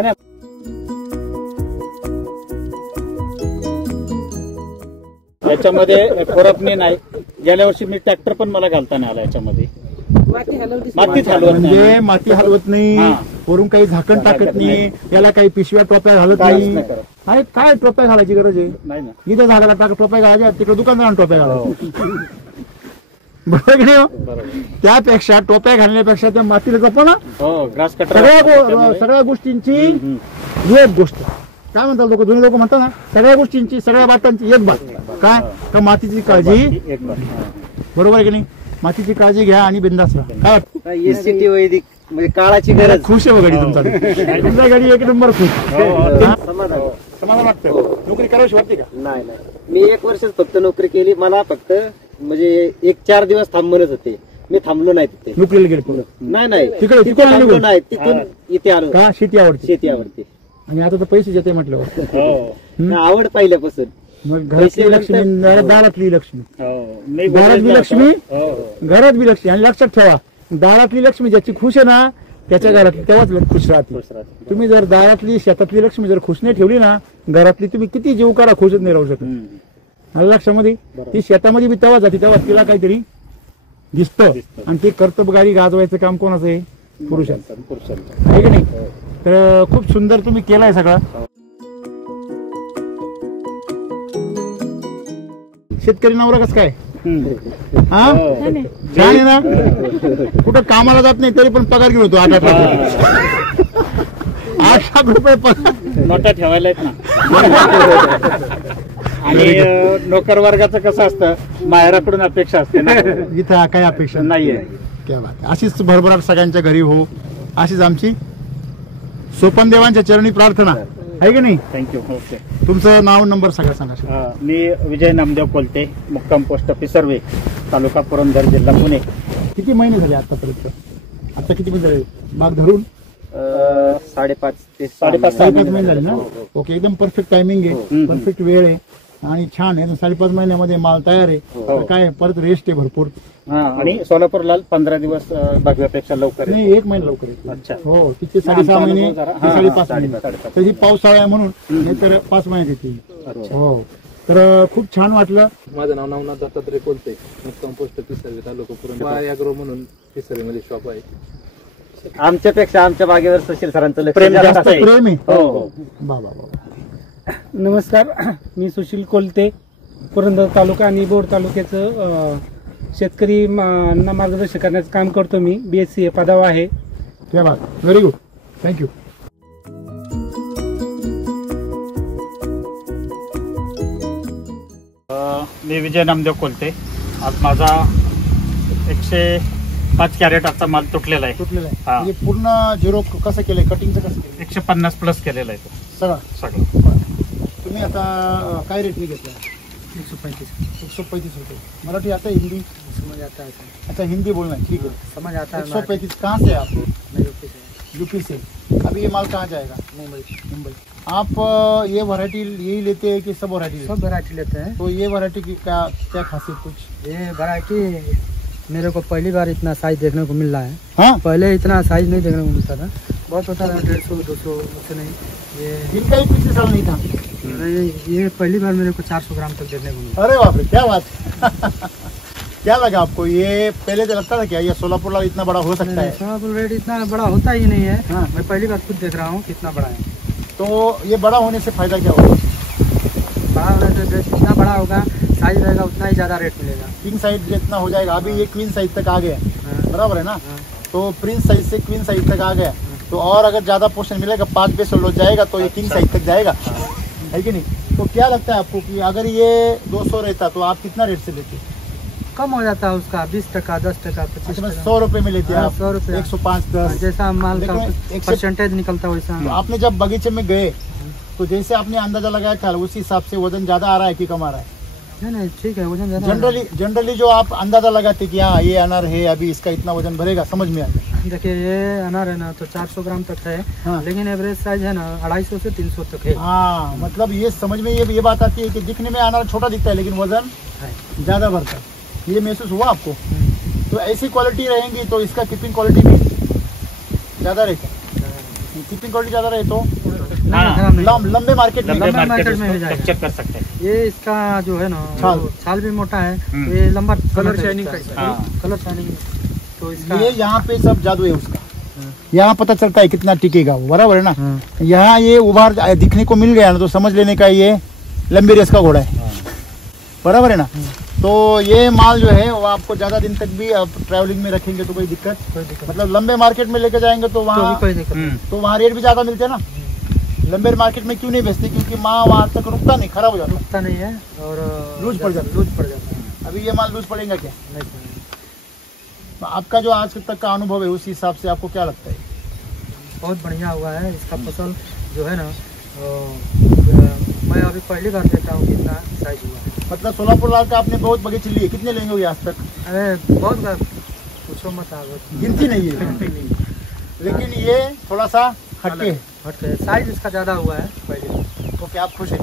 याच्यामध्ये खुरपणी नाही. गेल्या वर्षी मी ट्रॅक्टर पण मला घालताना आला याच्यामध्ये. मातीत हलवत म्हणजे नाही. माती हलवत नाही, हा. वरून काही झाकण टाकत नाही, याला काही पिशव्या टोप्या घालत काहीच नाही. नाही करत. अरे काय टोप्या घालायची गरज आहे? नाही ना. इथं झाडाला टाक टोप्या घालायच्या, तिकडे दुकानदारांना टोप्या घालायच्या. बरोबर की नाही हो? बरोबर. त्यापेक्षा टोप्या घालण्यापेक्षा त्या मातीला जपा ना. हो, ग्रास कटर. सगळ्या गोष्टींची एक गोष्ट काय म्हणतात लोक, दोन्ही लोक म्हणतात ना, सगळ्या गोष्टींची सगळ्या बातांची एक बात काय, का मातीची काळजी. एक बार. बरोबर आहे की नाही? मातीची काळजी घ्या आणि बिंदास राहा. काय एससीटी वैदिक म्हणजे काळाची गरज. खुश आहे गाडी तुमचा. तुमचा गाडी एक नंबर खुश. समाधान. समाधान वाटतं. नोकरी करावीशी वाटते का? नाही मी 1 वर्षच फक्त नोकरी केली. मला फक्त म्हणजे 1-4 दिवस थांबवत होते, मी थांबलो नाही तिथे. नोकरीला गेले पुढे. नाही तिकडे तिथे थांबलो नाही, तिथून इथे आलो. का शेती आवडते? शेती आवडते. आणि आता तर पैसे येते म्हटल्यावर हो. आवड पहिल्यापासून. मग घरातली लक्ष्मी, दारातली लक्ष्मी, हो. मी दारात बी बोलायला लक्ष्मी, होतो. हो. घरात बी लक्ष्मी. आणि लक्षात ठेवा, दारातली लक्ष्मी ज्याची खुश आहे ना, त्याच्या घरातली तेव्हाच खुश राहते. खुश राहते. तुम्ही जर दारातली शेतातली लक्ष्मी जर खुश नाही ठेवली ना, घरातली तुम्ही किती जीव काढा खुशच नाही राहू शकत. आलं लक्षामध्ये? ती शेतामध्ये बी तेव्हा जाते, तेव्हा तिला काहीतरी दिसतं. आणि ते कर्तबगारी गाजवायचं काम कोणाचं आहे? पुरुषांचं. पुरुषांचं. आहे की नाही? तर खूप सुंदर तुम्ही केलाय सगळं. शेतकरी नवरा कसं काय? हा छान आहे ना? कुठं कामाला जात नाही तरी पण पगार घेऊन येतो 8 लाख रुपये पगार. नोटा ठेवायला आहेत ना. आणि नोकर वर्गाचं कसं असतं, माहेराकडून अपेक्षा असते ना. इथं काय अपेक्षा नाहीये. क्या बात आहे. अशीच भरभराट सगळ्यांच्या घरी हो, अशीच आमची सोपन देवांच्या चरणी प्रार्थना आहे की नाही? थँक्यू. ओके. तुमचं नाव नंबर सगळं सांगा. मी विजय नामदेव कोलते, मुक्काम पोस्ट पिसर्वे, तालुका पुरंदर, जिल्हा पुणे. किती महिने झाले आतापर्यंत? आता किती महिने झाले बाग धरून? 5.5 ते 5.5 महिने झाले ना? ओके, एकदम परफेक्ट टायमिंग आहे, परफेक्ट वेळ आहे आणि छान आहे. 5.5 महिन्यामध्ये माल तयार आहे. तर काय परत रेस्ट आहे भरपूर. आणि सोलापूरला 15 दिवस भगव्यापेक्षा लवकर आहे. नाही, 1 महिना लवकर आहे. अच्छा. हो, तिथे 6.5 महिने, जरा- ते 5.5 महिने. 5.5. तशी पावसाळा आहे म्हणून, नाही तर 5 महिन्यात येते. हो, तर खूप छान वाटलं. माझं नाव नवनाथ दत्तात्रय कोलते, मुक्काम पोस्ट पिसर्वे, तालुका पुरंदर. ॲग्रो म्हणून पिसर्वेमध्ये शॉप आहे. आमच्यापेक्षा आमच्या बागेवर सुशील सरांचं लक्ष प्रेम जास्त जास्त आहे. प्रेम आहे. हो. बाबा. नमस्कार, मी सुशील कोलते, पुरंदर तालुका आणि बोर तालुक्याचं शेतकरी ना मार्गदर्शन करण्याचं काम करतो. मी BSc पदावर आहे. क्या बात, व्हेरी गुड, थँक्यू. मी विजय नामदेव कोलते. आज माझा 105 कॅरेट आता माल तुटलेला आहे. तुटलेलं आहे. हा. म्हणजे पूर्ण झिरो कसं केलंय, कटिंगचं कसं केलं? 150 प्लस केलेला आहे तो सगळं. सगळं. तुम्ही आता काय रेटने घेतला? 135 रुपये. मराठी आता, हिंदी समझ आता है? अच्छा, हिंदी बोलना है, ठीक है, समझ आता है. 135. कहाँ से आप? यूपी से. अभी ये माल कहाँ जाएगा? मुंबई. आप ये वैरायटी यही लेते हैं कि सब वैरायटी? सब वैरायटी लेते हैं. तो ये वैरायटी की क्या खासियत कुछ? ये वैरायटी मेरे को पहली बार इतना साइज देखने को मिल रहा है. हाँ, पहले इतना साइज नहीं देखने को मिलता था. बहुत होता था 150, 200, उससे नहीं. इनका ही पिछले साल नहीं था. ये पहली बार मेरे को 400 ग्राम तक देखने को मिला. अरे बाप रे, क्या बात. क्या लगा आपको? ये पहले तो लगता था क्या ये सोलापुर लाल इतना बड़ा हो सकता है? सोलापुर रेट इतना बड़ा होता ही नहीं है. हाँ. मैं पहली बार खुद देख रहा हूँ कितना बड़ा है. तो ये बड़ा होने से फायदा क्या होगा? बड़ा होने से जितना बड़ा होगा साइज रहेगा उतना ही ज्यादा रेट मिलेगा. किंग साइज जितना हो जाएगा. अभी ये क्वीन साइज तक आ गया, बराबर है ना? तो प्रिंस साइज से क्वीन साइज तक आ गया. तो और अगर ज्यादा पोर्शन मिलेगा, 5 पैसे लौट जाएगा तो ये किंग साइज तक जाएगा, है कि नहीं? तो क्या लगता है आपको कि अगर ये 200 रहता तो आप कितना रेट से लेते? कम हो जाता है उसका 20%, 10%, 25%. 100 रुपए में लेते हैं आप? 100 रुपये. 105, 10. जैसा माल का देखो, एक से- परसेंटेज निकलता है वैसा. तो आपने जब बगीचे में गए तो जैसे आपने अंदाजा लगाया था, उस हिसाब से वजन ज्यादा आ रहा है कि कम आ रहा है? नहीं ठीक है, वजन ज्यादा जनरली जो आप अंदाजा लगाते कि हाँ ये अनार है, अभी इसका इतना वजन भरेगा, समझ में आता है? देखिए ये अनार है ना तो 400 ग्राम तक है, हाँ। लेकिन एवरेज साइज है ना 250 से 300 तक है। हाँ, मतलब ये समझ में ये बात आती है कि दिखने में अनार छोटा दिखता है लेकिन वजन ज्यादा भरता है। ये महसूस हुआ आपको? तो ऐसी क्वालिटी रहेंगी तो इसका कीपिंग क्वालिटी भी ज्यादा रहता है। कीपिंग क्वालिटी ज्यादा रहे तो लंबे मार्केट में भी जाएगा। चेक कर सकते हैं। ये इसका जो है ना छाल भी मोटा है, ये लंबा कलर शाइनिंग कलर शाइनिंग, तो इसका ये यहाँ पे सब जादू है उसका। यहाँ पता चलता है कितना टिकेगा वो, बराबर है ना? यहाँ ये उभार दिखने को मिल गया ना तो समझ लेने का ये लंबी रेस का घोड़ा है, बराबर है ना? तो ये माल जो है वो आपको ज्यादा दिन तक भी आप ट्रैवलिंग में रखेंगे तो कोई दिक्कत, मतलब लंबे मार्केट में लेके जाएंगे तो वहाँ रेट भी ज्यादा मिलते हैं ना। लंबे मार्केट में क्यों नहीं बेचते? क्योंकि माल वहाँ तक रुकता नहीं, खराब हो जाता, रुकता नहीं है और लूज पड़ जाता है। अभी ये माल लूज पड़ेगा क्या? तो आपका जो आज तक का अनुभव है उस हिसाब से आपको क्या लगता है? बहुत बढ़िया हुआ है इसका फसल जो है ना। मैं अभी पहली बार देखा हूँ कितना साइज हुआ है। मतलब सोलापुर लाल का आपने बहुत बगीचे लिए, कितने लेंगे हुए आज तक? अरे बहुत बार, पूछो मत, गिनती नहीं है। लेकिन ये थोड़ा सा हटके है, साइज इसका ज्यादा हुआ है पहले। तो क्या आप खुश हैं?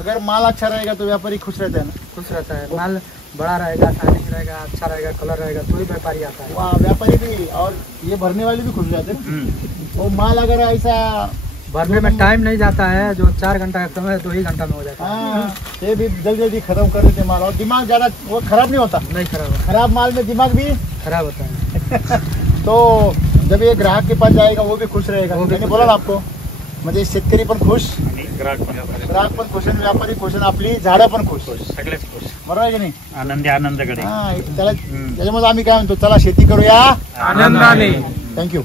अगर माल अच्छा रहेगा तो व्यापारी खुश रहता है ना? खुश रहता है, माल बड़ा रहेगा, शाइनिंग रहेगा, अच्छा रहेगा, कलर रहेगा तो ही व्यापारी आता है। वाह, व्यापारी भी और ये भरने वाले भी खुश रहते हैं। वो माल अगर ऐसा भरने में टाइम नहीं जाता है, जो 4 घंटा का समय 2 ही घंटा में हो जाता है। हाँ, ये भी जल्दी जल्दी खत्म कर देते माल, और दिमाग ज्यादा वो खराब नहीं होता। नहीं खराब होता, खराब माल में दिमाग भी खराब होता है। तो जब ये ग्राहक के पास जाएगा वो भी खुश रहेगा। मैंने बोला ना आपको, म्हणजे शेतकरी पण खुश, ग्राहक पण खुश आणि व्यापारी खुश आणि आपली झाडं पण खुश, सगळेच खुश, बरोबर आहे की नाही? आनंदाकडे. हा, त्याच्यामध्ये आम्ही काय म्हणतो, चला शेती करूया आनंदाने. थँक्यू.